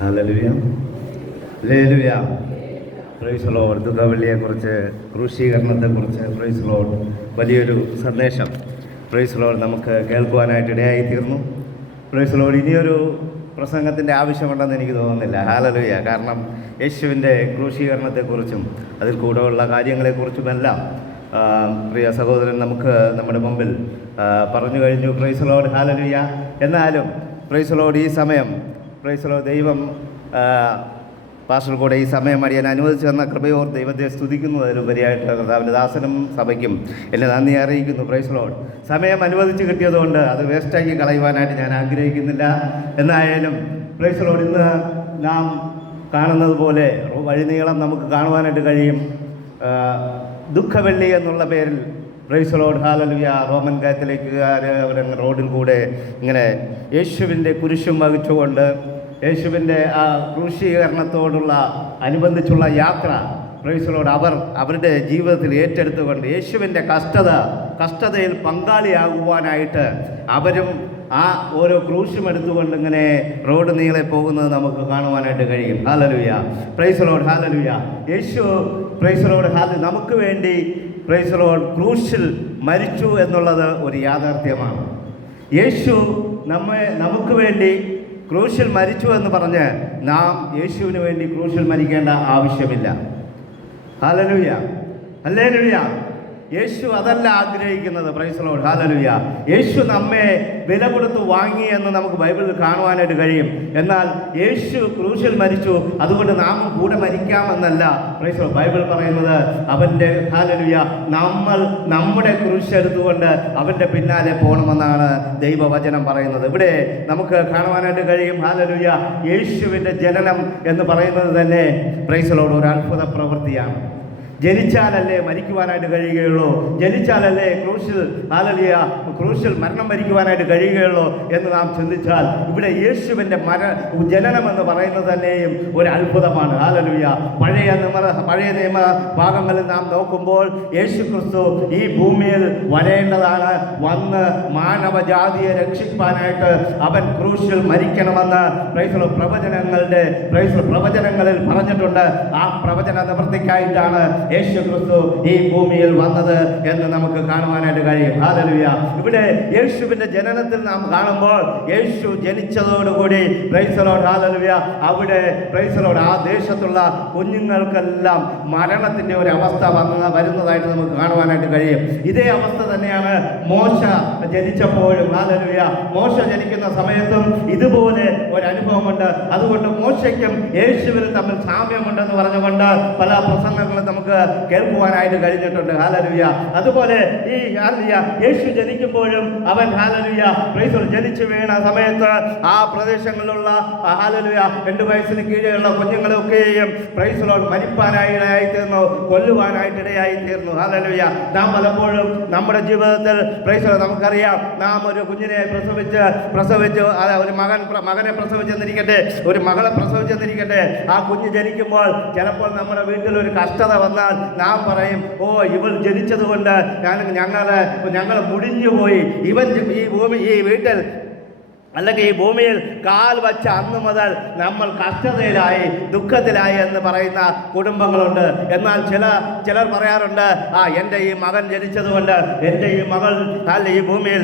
Hallelujah, ഹല്ലേലൂയ. Praise the lord. ദുഃഖവെള്ളിയെക്കുറിച്ച്, ക്രൂശീകരണത്തെക്കുറിച്ച് പ്രൈസ് ദി ലോർഡ് വലിയൊരു സന്ദേശം പ്രൈസ് ദി ലോർഡ് നമുക്ക് കേൾക്കുവാനായിട്ട് ഇടയായിത്തീർന്നു. Praise the lord. ഇനിയൊരു പ്രസംഗത്തിൻ്റെ ആവശ്യമുണ്ടെന്ന് എനിക്ക് തോന്നുന്നില്ല. ഹല്ലേലൂയ. കാരണം യേശുവിൻ്റെ ക്രൂശീകരണത്തെക്കുറിച്ചും അതിൽ കൂടെയുള്ള കാര്യങ്ങളെക്കുറിച്ചുമെല്ലാം പ്രിയ സഹോദരൻ നമുക്ക് നമ്മുടെ മുമ്പിൽ പറഞ്ഞു കഴിഞ്ഞു. Price the Lord. ഹല്ലേലൂയ. എന്നാലും പ്രൈസ് ദി ലോർഡ് ഈ സമയം പ്രൈസ് ദി ലോർഡ് ദൈവം പാസ്റ്റർ കൂടെ ഈ സമയം അടിയാൻ അനുവദിച്ചു തന്ന കൃപയോർ ദൈവത്തെ സ്തുതിക്കുന്നതിലുപരിയായിട്ട് കർത്താവിൻ്റെ ദാസനും സഭയ്ക്കും എന്നെ നന്ദി അറിയിക്കുന്നു. Price the Lord. സമയം അനുവദിച്ച് കിട്ടിയതുകൊണ്ട് അത് വേസ്റ്റാക്കി കളയുവാനായിട്ട് ഞാൻ ആഗ്രഹിക്കുന്നില്ല. എന്നായാലും പ്രൈസ് ദി ലോർഡ് ഇന്ന് നാം കാണുന്നത് പോലെ വഴിനീളം നമുക്ക് കാണുവാനായിട്ട് കഴിയും. ദുഃഖവെള്ളി എന്നുള്ള പേരിൽ പ്രൈസ് ദി ലോർഡ്. ഹല്ലേലൂയ. റോമൻ കാത്തലിക്കുകാർ അവർ റോഡിൽ കൂടെ ഇങ്ങനെ യേശുവിൻ്റെ കുരിശും വഹിച്ചുകൊണ്ട് യേശുവിൻ്റെ ആ ക്രൂശീകരണത്തോടുള്ള അനുബന്ധിച്ചുള്ള യാത്ര പ്രൈസ് ദി ലോർഡ് അവരുടെ ജീവിതത്തിൽ ഏറ്റെടുത്തുകൊണ്ട് യേശുവിൻ്റെ കഷ്ടതയിൽ പങ്കാളിയാകുവാനായിട്ട് അവരും ആ ഓരോ ക്രൂശും എടുത്തുകൊണ്ട് ഇങ്ങനെ റോഡ് നീളെ പോകുന്നത് നമുക്ക് കാണുവാനായിട്ട് കഴിയും. Hallelujah. Praise the Lord. Hallelujah. യേശു പ്രൈസ് ദി ലോർഡ് നമുക്ക് വേണ്ടി പ്രൈസ് ദി ലോർഡ് ക്രൂശിൽ മരിച്ചു എന്നുള്ളത് ഒരു യാഥാർത്ഥ്യമാണ്. യേശു നമുക്ക് വേണ്ടി ക്രൂശിൽ മരിച്ചു എന്ന് പറഞ്ഞ് നാം യേശുവിന് വേണ്ടി ക്രൂശിൽ മരിക്കേണ്ട ആവശ്യമില്ല. Hallelujah, hallelujah. യേശു അതല്ല ആഗ്രഹിക്കുന്നത്. Price the Lord. ഹല്ലേലൂയ. യേശു നമ്മെ വില കൊടുത്ത് വാങ്ങി എന്ന് നമുക്ക് ബൈബിളിൽ കാണുവാനായിട്ട് കഴിയും. എന്നാൽ യേശു ക്രൂശിൽ മരിച്ചു, അതുകൊണ്ട് നാം കൂടെ മരിക്കാമെന്നല്ല പ്രൈസ് ദി ലോർഡ് ബൈബിൾ പറയുന്നത്. അവൻ്റെ ഹല്ലേലൂയ നമ്മുടെ ക്രൂശ് എടുത്തുകൊണ്ട് അവൻ്റെ പിന്നാലെ പോകണമെന്നാണ് ദൈവവചനം പറയുന്നത്. ഇവിടെ നമുക്ക് കാണുവാനായിട്ട് കഴിയും. ഹല്ലേലൂയ. യേശുവിൻ്റെ ജനനം എന്ന് പറയുന്നത് തന്നെ പ്രൈസ് ദി ലോർഡ് ഒരു അത്ഭുത പ്രവൃത്തിയാണ്. ജനിച്ചാലല്ലേ മരിക്കുവാനായിട്ട് കഴിയുകയുള്ളൂ? ജനിച്ചാലല്ലേ ക്രൂശിൽ മരണം വരിക്കുവാനായിട്ട് കഴിയുകയുള്ളൂ എന്ന് നാം ചിന്തിച്ചാൽ ഇവിടെ യേശുവിൻ്റെ ജനനം എന്ന് പറയുന്നത് തന്നെയും ഒരു അത്ഭുതമാണ്. ഹല്ലേലൂയ. പഴയ നിയമ ഭാഗങ്ങളിൽ നാം നോക്കുമ്പോൾ യേശു ക്രിസ്തു ഈ ഭൂമിയിൽ വരേണ്ടതാണ്. വന്ന് മാനവജാതിയെ രക്ഷിക്കാനായിട്ട് അവൻ ക്രൂശിൽ മരിക്കണമെന്ന് പ്രവചനങ്ങളിൽ പറഞ്ഞിട്ടുണ്ട്. ആ പ്രവചന നിവൃത്തിക്കായിട്ടാണ് യേശു ക്രിസ്തു ഈ ഭൂമിയിൽ വന്നത് എന്ന് നമുക്ക് കാണുവാനായിട്ട് കഴിയും. ഹല്ലേലൂയ. ഇവിടെ യേശുവിൻ്റെ ജനനത്തിൽ നാം കാണുമ്പോൾ യേശു ജനിച്ചതോടുകൂടി പ്രൈസ് ദി ലോർഡ്. ഹല്ലേലൂയ. അവിടെ പ്രൈസ് ദി ലോർഡ് ആ ദേശത്തുള്ള കുഞ്ഞുങ്ങൾക്കെല്ലാം മരണത്തിൻ്റെ ഒരു അവസ്ഥ വരുന്നതായിട്ട് നമുക്ക് കാണുവാനായിട്ട് കഴിയും. ഇതേ അവസ്ഥ തന്നെയാണ് മോശ ജനിച്ചപ്പോഴും. ഹല്ലേലൂയ. മോശ ജനിക്കുന്ന സമയത്തും ഇതുപോലെ ഒരു അനുഭവമുണ്ട്. അതുകൊണ്ട് മോശയ്ക്കും യേശുവിനും തമ്മിൽ സാമ്യമുണ്ടെന്ന് പറഞ്ഞുകൊണ്ട് പല പ്രസംഗങ്ങളും നമുക്ക് കേൾക്കുവാനായിട്ട് കഴിഞ്ഞിട്ടുണ്ട്. ഹല്ലേലൂയ. അതുപോലെ ഈ യേശു ജനിക്കുമ്പോഴും അവൻ ഹല്ലേലൂയ പ്രൈസ് ദി ലോർഡ് ജനിച്ചു വീണ സമയത്ത് ആ പ്രദേശങ്ങളിലുള്ള ഹല്ലേലൂയ 2 വയസ്സിന് കീഴെയുള്ള കുഞ്ഞുങ്ങളെയൊക്കെയും പ്രൈസ് ദി ലോർഡ് മരിപ്പാനായിടയായിത്തീർന്നു, കൊല്ലുവാനായിട്ടിടയായിത്തീർന്നു. ഹല്ലേലൂയ. നാം പലപ്പോഴും നമ്മുടെ ജീവിതത്തിൽ പ്രൈസ് ദി ലോർഡ് നമുക്കറിയാം, നാം ഒരു കുഞ്ഞിനെ പ്രസവിച്ച് ഒരു മകനെ പ്രസവിച്ചെന്നിരിക്കട്ടെ, ഒരു മകളെ പ്രസവിച്ചെന്നിരിക്കട്ടെ. ആ കുഞ്ഞ് ജനിക്കുമ്പോൾ ചിലപ്പോൾ നമ്മുടെ വീട്ടിൽ ഒരു കഷ്ടത വന്നാൽ നാം പറയും, ഓ ഇവൾ ജനിച്ചത് കൊണ്ട് ഞങ്ങൾ മുടിഞ്ഞുപോയി. ഈ വീട്ടിൽ അല്ലെങ്കിൽ ഈ ഭൂമിയിൽ കാൽ വച്ച അന്ന് മുതൽ നമ്മൾ കഷ്ടതയിലായി, ദുഃഖത്തിലായി എന്ന് പറയുന്ന കുടുംബങ്ങളുണ്ട്. എന്നാൽ ചിലർ പറയാറുണ്ട്, എൻ്റെ ഈ മകൻ ജനിച്ചതുകൊണ്ട്, എൻ്റെ ഈ മകൾ ഈ ഭൂമിയിൽ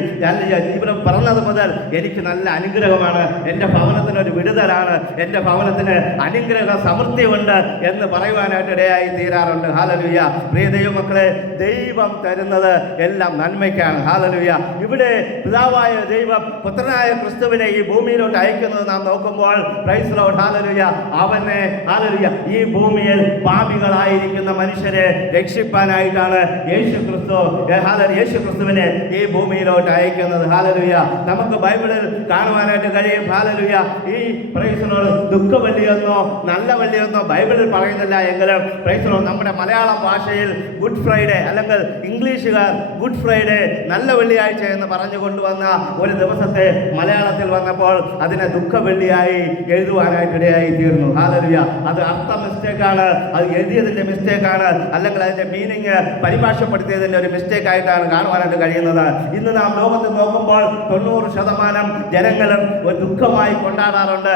ഇവിടെ പിറന്നത് മുതൽ എനിക്ക് നല്ല അനുഗ്രഹമാണ്, എൻ്റെ ഭവനത്തിനൊരു വിടുതലാണ്, എൻ്റെ ഭവനത്തിന് അനുഗ്രഹ സമൃദ്ധിയുണ്ട് എന്ന് പറയുവാനായിട്ട് ഇടയായി തീരാറുണ്ട്. ഹല്ലേലൂയ. പ്രിയ ദൈവമക്കളെ, ദൈവം തരുന്നത് എല്ലാം നന്മയ്ക്കാണ്. ഹല്ലേലൂയ. ഇവിടെ പിതാവായ ദൈവം പുത്രനായ ക്രിസ്തു ക്രിസ്തുവിനെ ഈ ഭൂമിയിലോട്ട് അയക്കുന്നത് നാം നോക്കുമ്പോൾ പ്രൈസ് ദി ലോർഡ് ഹല്ലേലൂയ അവനെ ഹല്ലേലൂയ ഈ ഭൂമിയിൽ പാപികളായിരിക്കുന്ന മനുഷ്യരെ രക്ഷിപ്പാനായിട്ടാണ് യേശു ക്രിസ്തുവിനെ ഈ ഭൂമിയിലോട്ട് അയക്കുന്നത്. ഹല്ലേലൂയ നമുക്ക് ബൈബിളിൽ കാണുവാനായിട്ട് കഴിയും. ഹല്ലേലൂയ ഈ പ്രൈസ് ദി ലോർഡ് ദുഃഖവെള്ളിയെന്നോ നല്ല വെള്ളിയെന്നോ ബൈബിളിൽ പറയുന്നില്ല എങ്കിലും പ്രൈസ് ദി ലോർഡ് നമ്മുടെ മലയാളം ഭാഷയിൽ ഗുഡ് ഫ്രൈഡേ അല്ലെങ്കിൽ ഇംഗ്ലീഷുകാർ ഗുഡ് ഫ്രൈഡേ നല്ല വെള്ളിയാഴ്ച എന്ന് പറഞ്ഞു കൊണ്ടുവന്ന ഒരു ദിവസത്തെ മലയാളത്തിൽ വന്നപ്പോൾ അതിനെ ദുഃഖവെള്ളിയായി എഴുതുവാനായിട്ടിടയായി തീർന്നു. ഹല്ലേലൂയ അത് അർത്ഥ മിസ്റ്റേക്കാണ്, അത് എഴുതിയതിന്റെ മിസ്റ്റേക്കാണ്, അല്ലെങ്കിൽ അതിന്റെ മീനിങ് പരിഭാഷപ്പെടുത്തിയതിന്റെ ഒരു മിസ്റ്റേക്ക് ആയിട്ടാണ് കാണുവാനായിട്ട് കഴിയുന്നത്. ഇന്ന് നാം ലോകത്ത് നോക്കുമ്പോൾ 90% ജനങ്ങളും ഒരു ദുഃഖമായി കൊണ്ടാടാറുണ്ട്.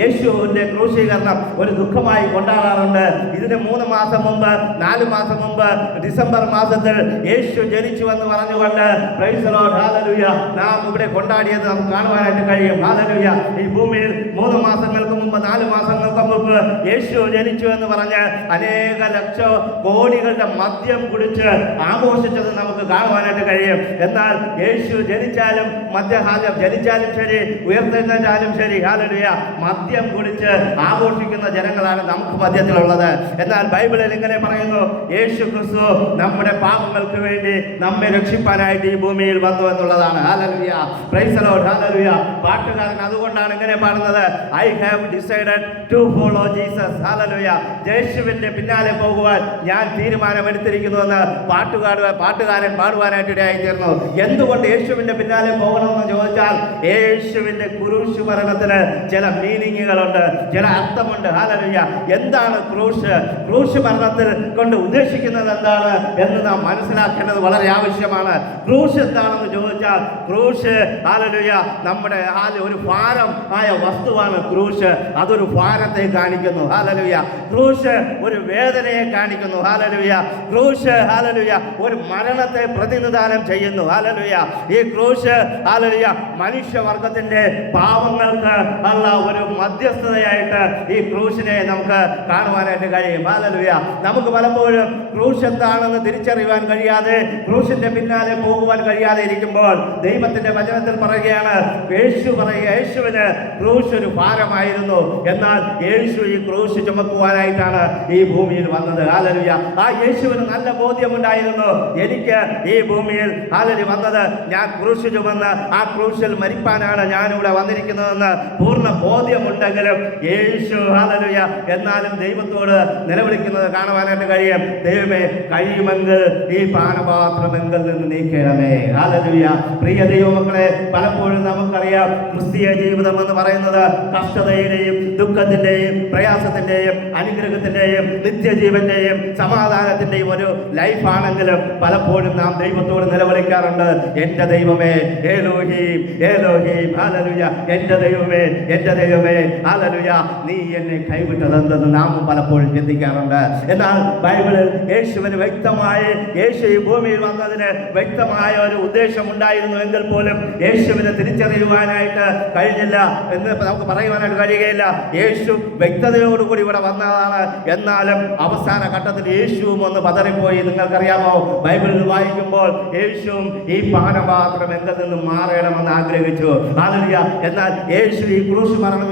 യേശുവിന്റെ ക്രൂശീകരണം ഒരു ദുഃഖമായി കൊണ്ടാടാറുണ്ട്. ഇതിന് 3 മാസം മുമ്പ് 4 മാസം മുമ്പ് ഡിസംബർ മാസത്തിൽ യേശു ജനിച്ചു എന്ന് പറഞ്ഞുകൊണ്ട് പ്രൈസ് ദി ലോർഡ് ഹല്ലേലൂയ നാം ഇവിടെ കൊണ്ടാടിയത് നമുക്ക് കാണുവാനായിട്ട് കഴിയും. ഹല്ലേലൂയ ഈ ഭൂമിയിൽ 3 മാസങ്ങൾക്ക് മുമ്പ് 4 മാസങ്ങൾക്ക് മുമ്പ് യേശു ജനിച്ചു എന്ന് പറഞ്ഞ് അനേക ലക്ഷം കോടികളുടെ മദ്യം കുടിച്ച് ആഘോഷിച്ചത് നമുക്ക് കാണുവാനായിട്ട് കഴിയും. എന്നാൽ യേശു ജനിച്ചാലും മദ്യഹാലം ജനിച്ചാലും ശരി ഉയർത്തെഴുന്നേറ്റാലും ശരി ഹല്ലേലൂയ മദ്യം കുടിച്ച് ആഘോഷിക്കുന്ന ജനങ്ങളാണ് നമുക്ക് മധ്യത്തിലുള്ളത്. എന്നാൽ ബൈബിളിൽ ഇങ്ങനെ പറയുന്നു, യേശു ക്രിസ്തു നമ്മുടെ പാപങ്ങൾക്ക് വേണ്ടി നമ്മെ രക്ഷിപ്പാനായിട്ട് ഈ ഭൂമിയിൽ വന്നു എന്നുള്ളതാണ്. Hallelujah praise the Lord hallelujah പാട്ടുകാരൻ അതുകൊണ്ടാണ് ഇങ്ങനെ പാടുന്നത്, I have decided to follow Jesus. Hallelujah യേശുവിന്റെ പിന്നാലെ പോകുവാൻ ഞാൻ തീരുമാനമെടുത്തിരിക്കുന്നുവെന്ന് പാട്ടുകാരൻ പാടുവാനായിട്ട് ഇടയായി തീർന്നു. എന്തുകൊണ്ട് യേശുവിന്റെ പിന്നാലെ പോകണമെന്ന് ചോദിച്ചാൽ യേശുവിന്റെ കുരിശു മരണത്തിന് ചില മീനിങ്ങുകളുണ്ട്, ചില അർത്ഥമുണ്ട്. ഹല്ലേലൂയ എന്താണ് ക്രൂശ് മരണത്തിൽ കൊണ്ട് ഉദ്ദേശിക്കുന്നത് എന്താണ് എന്ന് നാം മനസ്സിലാക്കേണ്ടത് വളരെ ആവശ്യമാണ്. ക്രൂശ് എന്താണെന്ന് ചോദിച്ചാൽ ക്രൂശ് ഹല്ലേലൂയ നമ്മുടെ ഒരു ഭാരം ആയ വസ്തുവാണ് ക്രൂശ്. അതൊരു ഭാരത്തെ കാണിക്കുന്നു. ഹല്ലേലൂയ ക്രൂശ് ഒരു വേദനയെ കാണിക്കുന്നു. ഹല്ലേലൂയ ക്രൂശ് ഹല്ലേലൂയ ഒരു മരണത്തെ പ്രതിനിധാനം ചെയ്യുന്നു. ഹല്ലേലൂയ ഈ ക്രൂശ് ഹല്ലേലൂയ മനുഷ്യവർഗത്തിന്റെ പാവങ്ങൾക്ക് ഉള്ള ഒരു മധ്യസ്ഥതയായിട്ട് ഈ ക്രൂശിനെ നമുക്ക് കാണുവാനായിട്ട് കഴിയും. ഹല്ലേലൂയ നമുക്ക് പലപ്പോഴും ക്രൂശ് എന്താണെന്ന് തിരിച്ചറിയുവാൻ കഴിയാതെ ക്രൂശിന്റെ പിന്നാലെ പോകുവാൻ കഴിയാതെ ഇരിക്കുമ്പോൾ ദൈവത്തിന്റെ വചനത്തിൽ പറയുകയാണ്, യേശുവിന് ക്രൂശ് ഒരു ഭാരമായിരുന്നു. എന്നാൽ യേശു ഈ ക്രൂശ് ചുമക്കുവാനായിട്ടാണ് ഈ ഭൂമിയിൽ വന്നത്. ഹല്ലേലൂയ ആ യേശുവിന് നല്ല ബോധ്യമുണ്ടായിരുന്നു, എനിക്ക് ഈ ഭൂമിയിൽ ഹല്ലേലൂയ വന്നത് ഞാൻ ക്രൂശ് ചുമന്ന് ആ ക്രൂശിൽ മരിപ്പാനാണ് ഞാനിവിടെ വന്നിരിക്കുന്നതെന്ന് പൂർണ്ണ ബോധ്യമുണ്ടെങ്കിലും യേശു ഹല്ലേലൂയ എന്നാലും ദൈവത്തോട് നിലവിളിക്കുന്നത് കാണുവാനായിട്ട് കഴിയും. ദൈവമേ കഴിയുമെങ്കിൽ ഈ പാനപാത്രമെങ്കിൽ നിന്ന് നീക്കണമേ. ഹല്ലേലൂയ പ്രിയ ദൈവമക്കളെ, പലപ്പോഴും നമുക്കറിയാം ക്രിസ്തീയ ജീവിതം എന്ന് പറയുന്നത് കഷ്ടതയുടെയും ദുഃഖത്തിന്റെയും പ്രയാസത്തിന്റെയും അനുഗ്രഹത്തിന്റെയും നിത്യജീവന്റെയും സമാധാനത്തിന്റെയും ഒരു ലൈഫാണെങ്കിലും പലപ്പോഴും നാം ദൈവത്തോട് നിലവിളിക്കാറുണ്ട്, എന്റെ ദൈവമേ ഏലോഹീം ഏലോഹീം ഹല്ലേലൂയ എന്റെ ദൈവമേ ഹല്ലേലൂയ നീ എന്നെ കൈവിട്ടതെന്തെന്ന് നാം പലപ്പോഴും ചിന്തിക്കാറുണ്ട്. എന്നാൽ ബൈബിളിൽ യേശുവിന് വ്യക്തമായി യേശു ഈ ഭൂമിയിൽ വന്നതിന് വ്യക്തമായ ഒരു ഉദ്ദേശം ഉണ്ടായിരുന്നു എങ്കിൽ പോലും യേശുവിനെ തിരിച്ചറിയുവാനായിട്ട് കഴിഞ്ഞില്ല എന്ന് നമുക്ക് പറയുവാനായിട്ട് കഴിയുകയില്ല. യേശു വ്യക്തതയോടുകൂടി ഇവിടെ വന്നതാണ്. എന്നാലും അവസാന ഘട്ടത്തിൽ യേശുവും ഒന്ന് പതറിപ്പോയി. നിങ്ങൾക്കറിയാമോ, ബൈബിളിൽ വായിക്കുമ്പോൾ യേശുവും ഈ പാനപാത്രം എങ്കിൽ നിന്നും മാറണമെന്ന് ആഗ്രഹിച്ചു. ഹല്ലേലൂയ എന്നാൽ യേശു ഈ ക്രൂശ് മരണം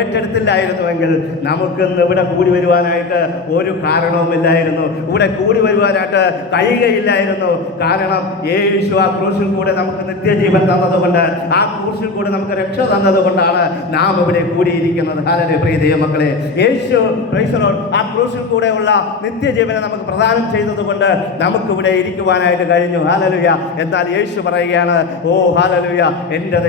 ഏറ്റെടുത്തില്ലായിരുന്നുവെങ്കിൽ നമുക്കിന്ന് ഇവിടെ കൂടി വരുവാനായിട്ട് ഒരു കാരണവുമില്ലായിരുന്നു, ഇവിടെ കൂടി വരുവാനായിട്ട് കഴിയുകയില്ലായിരുന്നു. കാരണം യേശു ആ ക്രൂശിൽ കൂടെ നമുക്ക് നിത്യജീവൻ തന്നതുകൊണ്ട്, ആ ക്രൂശിൽ കൂടെ നമുക്ക് രക്ഷ തന്നതുകൊണ്ടാണ് നാം ഇവിടെ കൂടിയിരിക്കുന്നത്. ഹല്ലേലൂയ പ്രിയ ദൈവമക്കളെ, യേശു പ്രൈസ് ദി ലോർഡ് ആ ക്രൂശിൽ കൂടെയുള്ള നിത്യജീവനെ നമുക്ക് പ്രദാനം ചെയ്തതുകൊണ്ട് നമുക്കിവിടെ ഇരിക്കുവാനായിട്ട് കഴിഞ്ഞു. ഹല്ലേലൂയ എന്നാൽ യേശു പറയുകയാണ്, ഓ ഹല്ലേലൂയ എന്റെ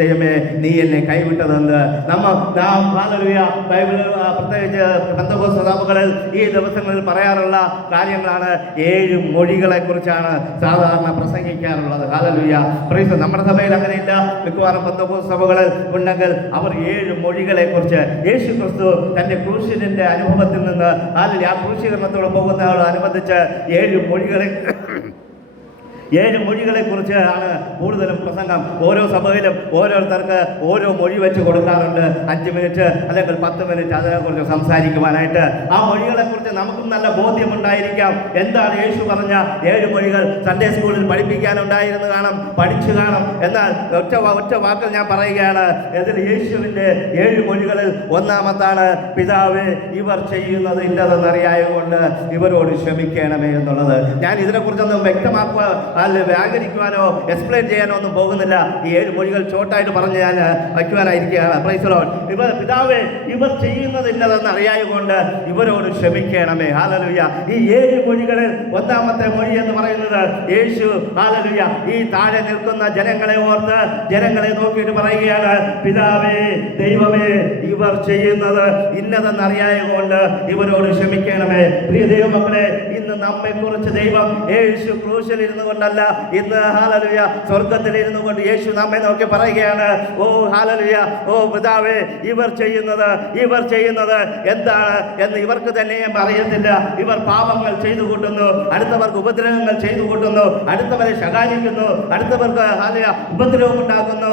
ദൈവമേ നീ എന്നെ കൈവിട്ടതെന്ന്. നാം ഹല്ലേലൂയ ബൈബിളിൽ പ്രത്യേകിച്ച് പെന്തക്കോസ്ത് സഭകളിൽ ഈ ദിവസങ്ങളിൽ പറയാറുള്ള കാര്യങ്ങളാണ്. 7 മൊഴികളെ കുറിച്ചാണ് സാധാരണ പ്രസംഗിക്കാറുള്ളത്. Hallelujah praise. നമ്മുടെ സഭയിൽ അങ്ങനെയില്ല. മിക്കവാറും പെന്തക്കോസ്ത് സഭകളിൽ ഉണ്ടെങ്കിൽ അവർ 7 മൊഴികളെ കുറിച്ച് യേശു ക്രിസ്തു തന്റെ ക്രൂശിന്റെ അനുഭവത്തിൽ നിന്ന് ആ ക്രൂശീകരണത്തോട് പോകുന്നതോടനുബന്ധിച്ച് 7 മൊഴികളെ 7 മൊഴികളെ കുറിച്ച് ആണ് കൂടുതലും പ്രസംഗം. ഓരോ സഭയിലും ഓരോരുത്തർക്ക് ഓരോ മൊഴി വെച്ച് കൊടുക്കാറുണ്ട്. 5 മിനിറ്റ് അല്ലെങ്കിൽ 10 മിനിറ്റ് അതിനെക്കുറിച്ച് സംസാരിക്കുവാനായിട്ട്. ആ മൊഴികളെ കുറിച്ച് നമുക്കും നല്ല ബോധ്യമുണ്ടായിരിക്കാം. എന്താണ് യേശു പറഞ്ഞ 7 മൊഴികൾ? സൺഡേ സ്കൂളിൽ പഠിപ്പിക്കാനുണ്ടായിരുന്നു കാണും, പഠിച്ചു കാണും. എന്നാൽ ഒറ്റ വാക്കിൽ ഞാൻ പറയുകയാണ്, ഇതിൽ യേശുവിൻ്റെ 7 മൊഴികളിൽ ഒന്നാമത്താണ്, പിതാവേ ഇവർ ചെയ്യുന്നത് ഇന്നതെന്നറിയായതുകൊണ്ട് ഇവരോട് ക്ഷമിക്കണമേ എന്നുള്ളത്. ഞാൻ ഇതിനെക്കുറിച്ചൊന്നും വ്യക്തമാക്കുക വ്യാഖരിക്കുവാനോ എക്സ്പ്ലെയിൻ ചെയ്യാനോ ഒന്നും പോകുന്നില്ല. ഈ 7 മൊഴികൾ ഷോർട്ടായിട്ട് പറഞ്ഞ് ഞാൻ വയ്ക്കുവാനായിരിക്കുകയാണ്. Price the Lord. പിതാവേ ഇവർ ചെയ്യുന്നത് ഇന്നതെന്ന് അറിയായതുകൊണ്ട് ഇവരോട് ക്ഷമിക്കണമേ. ഹല്ലേലൂയ. ഈ 7 മൊഴികളിൽ ഒന്നാമത്തെ മൊഴി എന്ന് പറയുന്നത് യേശു ഹല്ലേലൂയ ഈ താഴെ നിൽക്കുന്ന ജനങ്ങളെ ഓർത്ത് ജനങ്ങളെ നോക്കിയിട്ട് പറയുകയാണ്, പിതാവേ ദൈവമേ ഇവർ ചെയ്യുന്നത് ഇന്നതെന്ന് അറിയായതുകൊണ്ട് ഇവരോട് ക്ഷമിക്കണമേ. പ്രിയ ദൈവമക്കളെ, ഇന്ന് നമ്മെ കുറിച്ച് ദൈവം യേശു ക്രൂശിൽ ഇരുന്നു കൊണ്ടല്ല, ഇന്ന് ഹല്ലേലൂയ സ്വർഗത്തിൽ ഇരുന്നു കൊണ്ട് യേശു നമ്മെ നോക്കി പറയുകയാണ്, ഓ ഹല്ലേലൂയ, ഓ പിതാവേ ഇവർ ചെയ്യുന്നത് എന്താണ് എന്ന് ഇവർക്ക് തന്നെയും അറിയത്തില്ല. ഇവർ പാപങ്ങൾ ചെയ്തു കൂട്ടുന്നു, അടുത്തവർക്ക് ഉപദ്രവങ്ങൾ ചെയ്തു കൂട്ടുന്നു, അടുത്തവരെ ശകാരിക്കുന്നു, അടുത്തവർക്ക് ഉപദ്രവം ഉണ്ടാക്കുന്നു,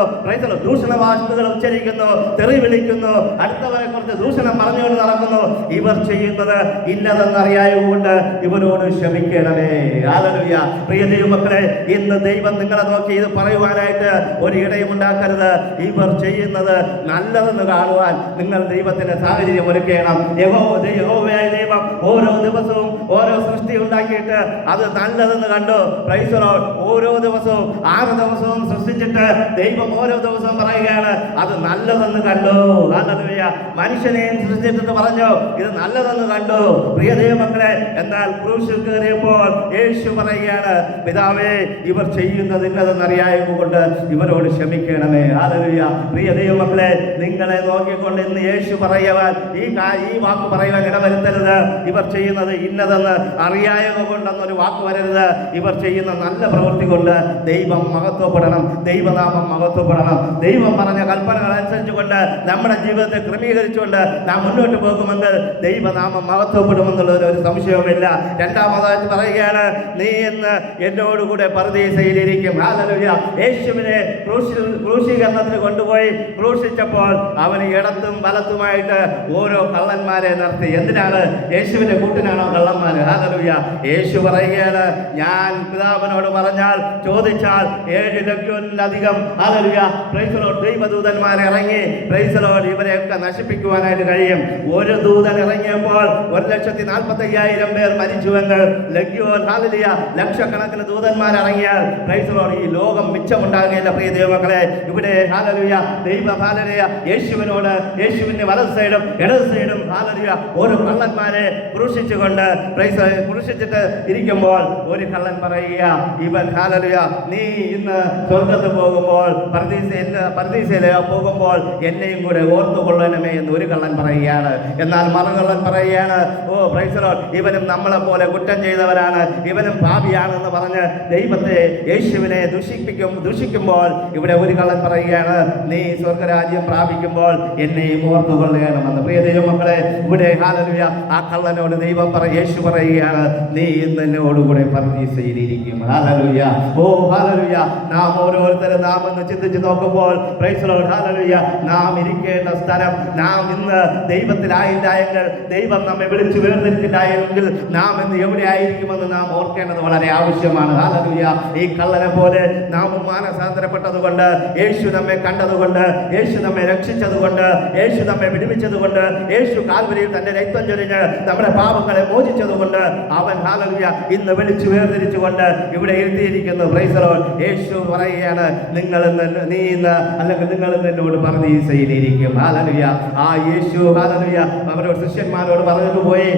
ദൂഷണ വാക്കുകൾ ഉച്ചരിക്കുന്നു, തെറി വിളിക്കുന്നു, അടുത്തവരെ കുറിച്ച് ദൂഷണം പറഞ്ഞുകൊണ്ട് നടക്കുന്നു. ഇവർ ചെയ്യുന്നത് ഇന്നതെന്നറിയായതുകൊണ്ട് ഇവരോട് ക്ഷമിക്കണമേ. ഹല്ലേലൂയ. പ്രിയ ദൈവമക്കളെ, ഇന്ന് ദൈവം നിങ്ങളെ നോക്കി ഇത് പറയുവാനായിട്ട് ഒരു ഇടയും ഉണ്ടാക്കരുത്. ഇവർ ചെയ്യുന്നത് നല്ലതെന്ന് കാണുവാൻ നിങ്ങൾ ദൈവത്തിന്റെ സാഹചര്യം ഒരുക്കണം. യഹോവയായ ദൈവം ഓരോ ദിവസവും ഓരോ സൃഷ്ടി ഉണ്ടാക്കിയിട്ട് അത് നല്ലതെന്ന് കണ്ടു. Price the Lord. ഓരോ ദിവസവും 6 ദിവസവും സൃഷ്ടിച്ചിട്ട് ദൈവം ഓരോ ദിവസവും പറയുകയാണ് അത് നല്ലതെന്ന് കണ്ടു. ഹല്ലേലൂയ. മനുഷ്യനെയും സൃഷ്ടിച്ചിട്ട് പറഞ്ഞു ഇത് നല്ലതെന്ന് കണ്ടു. പ്രിയ ദൈവമക്കളെ, എന്നാൽ ക്രൂശിൽ കയറിയപ്പോൾ യേശു പറയുകയാണ്, പിതാവേ ഇവർ ചെയ്യുന്നത് ഇന്നതെന്നറിയായതുകൊണ്ട് ഇവരോട് ക്ഷമിക്കണമേ. ഹല്ലേലൂയ. പ്രിയ ദൈവമക്കളെ, നിങ്ങളെ നോക്കിക്കൊണ്ട് ഇന്ന് യേശു പറയുവാൻ ഈ വാക്ക് പറയുവാൻ ഇടവരുത്തരുത്. ഇവർ ചെയ്യുന്നത് ഇന്നതെന്ന് അറിയായതുകൊണ്ടെന്നൊരു വാക്ക് വരരുത്. ഇവർ ചെയ്യുന്ന നല്ല പ്രവൃത്തി കൊണ്ട് ദൈവം മഹത്വപ്പെടണം, ദൈവനാമം മഹത്വപ്പെടണം. ദൈവം പറഞ്ഞ കൽപ്പനകൾ അനുസരിച്ചുകൊണ്ട് നമ്മുടെ ജീവിതത്തെ ക്രമീകരിച്ചുകൊണ്ട് നാം മുന്നോട്ട് പോകുമെങ്കിൽ ദൈവനാമം മഹത്വപ്പെടുമെന്നുള്ളതിൽ ഒരു സംശയവുമില്ല. രണ്ടാമതായിട്ട് പറയുകയാണ്, നീ ഇന്ന് എന്നോടുകൂടെ പറുദീസയിലിരിക്കും. ഹല്ലേലൂയ. യേശുവിനെ ക്രൂശീകരണത്തിന് കൊണ്ടുപോയി ക്രൂശിച്ചപ്പോൾ അവന് ഇടത്തും വലത്തുമായിട്ട് ഓരോ കള്ളന്മാരെ നിർത്തി. എന്തിനാണ്? യേശുവിന്റെ കൂട്ടിനാണോ കള്ളന്മാര്? ഹല്ലേലൂയ. യേശു പറയുകയാണ്, ഞാൻ പിതാവിനോട് പറഞ്ഞാൽ ചോദിച്ചാൽ 7 ലക്ഷത്തിലധികം ഹല്ലേലൂയ പ്രൈസ് ദി ലോർഡ് ദൈവദൂതന്മാരെ ഇറങ്ങി പ്രൈസ് ദി ലോർഡ് ഇവരെയൊക്കെ നശിപ്പിക്കുവാനായിട്ട് കഴിയും. ഒരു ദൂതൻ ഇറങ്ങിയപ്പോൾ 1,45,000 പേർ മരിച്ചുവെങ്കിൽ ലഗ്യോൻ ഹല്ലേലൂയ ലക്ഷക്കണക്കിന് ദൂതന്മാർ ഇറങ്ങിയാൽ പ്രൈസ് ദി ലോർഡ് ഈ ലോകം മിച്ചമുണ്ടാകുകയില്ല. പ്രിയ ദൈവമക്കളെ, ഇവിടെ ഹല്ലേലൂയ ദൈവം ഹല്ലേലൂയ യേശുവിനോട് യേശുവിന്റെ വലത് സൈഡും ഇടത് സൈഡും ഹല്ലേലൂയ ഓരോ കള്ളന്മാരെ ക്രൂശിച്ചുകൊണ്ട് ക്രൂശിച്ചിട്ട് ഇരിക്കുമ്പോൾ ഒരു കള്ളൻ പറയുക, ഇവൻ ഹല്ലേലൂയ നീ ഇന്ന് സ്വർഗ്ഗത്ത് പോകുമ്പോൾ പർദീസയിലെ പോകുമ്പോൾ എന്നെയും കൂടെ ഓർത്തുകൊള്ളണമേ എന്ന് ഒരു കള്ളൻ പറയുകയാണ്. എന്നാൽ മറുകള്ളൻ പറയുകയാണ്, ഓ പ്രൈസ് ദി ലോർഡ് ഇവനും നമ്മളെ പോലെ കുറ്റം ചെയ്തവരാണ്, ഇവനും പാപിയാണെന്ന് പറഞ്ഞ് ദൈവത്തെ യേശുവിനെ ദുഷിക്കുമ്പോൾ ഇവിടെ ഒരു കള്ളൻ പറയുകയാണ്, നീ സ്വർഗരാജ്യം പ്രാപിക്കുമ്പോൾ എന്നെയും ഓർത്തുകൊള്ളണമെന്ന്. പ്രിയ ദൈവമക്കളെ, ഇവിടെ ഹല്ലേലൂയ ആ കള്ളനോട് യേശു പറയുകയാണ്, നീ ഇന്ന് എന്നോടുകൂടെ പർദീസയിലിരിക്കും. ഹല്ലേലൂയ. ഓ ഹല്ലേലൂയ. നാം ഓരോരുത്തരും നാം എന്ന് ചിന്തിച്ച് നോക്കുമ്പോൾ പ്രൈസ് ദി ലോർഡ് ഹല്ലേലൂയ നാം ഇരിക്കേണ്ട സ്ഥലം, നാം ഇന്ന് ദൈവത്തിലായില്ല എങ്കിൽ, ദൈവം നമ്മെ വിളിച്ചു വേർതിരിച്ചില്ല എങ്കിൽ നാം ഇന്ന് എവിടെ ആയിരിക്കുമെന്ന് നാം ഓർക്കേണ്ടത് വളരെ ആവശ്യമാണ്. ഹല്ലേലൂയ. ഈ കള്ളനെ പോലെ നാം മാനസാന്തരപ്പെട്ടതുകൊണ്ട്, യേശു നമ്മെ കണ്ടതുകൊണ്ട്, യേശു നമ്മെ രക്ഷിച്ചതുകൊണ്ട്, യേശു നമ്മെ വിടുവിച്ചതുകൊണ്ട്, യേശു കാൽവരിയിൽ തന്റെ രക്തം ചൊരിഞ്ഞ് നമ്മുടെ പാപങ്ങളെ മോചിച്ചതുകൊണ്ട് അവൻ ഹല്ലേലൂയ ഇന്ന് വിളിച്ചു വേർതിരിച്ചുകൊണ്ട് ഇവിടെ എഴുതിയിരിക്കുന്നു. Price the lord. യേശു പറയുകയാണ്, നീ ഇന്ന് അല്ലെങ്കിൽ നിങ്ങൾ എന്നോട് പർദീസയിലിരിക്കും. ഹല്ലേലൂയ. ആ യേശു ഹല്ലേലൂയ അവരോട് ശിഷ്യന്മാരോട് പറഞ്ഞിട്ട് പോയി,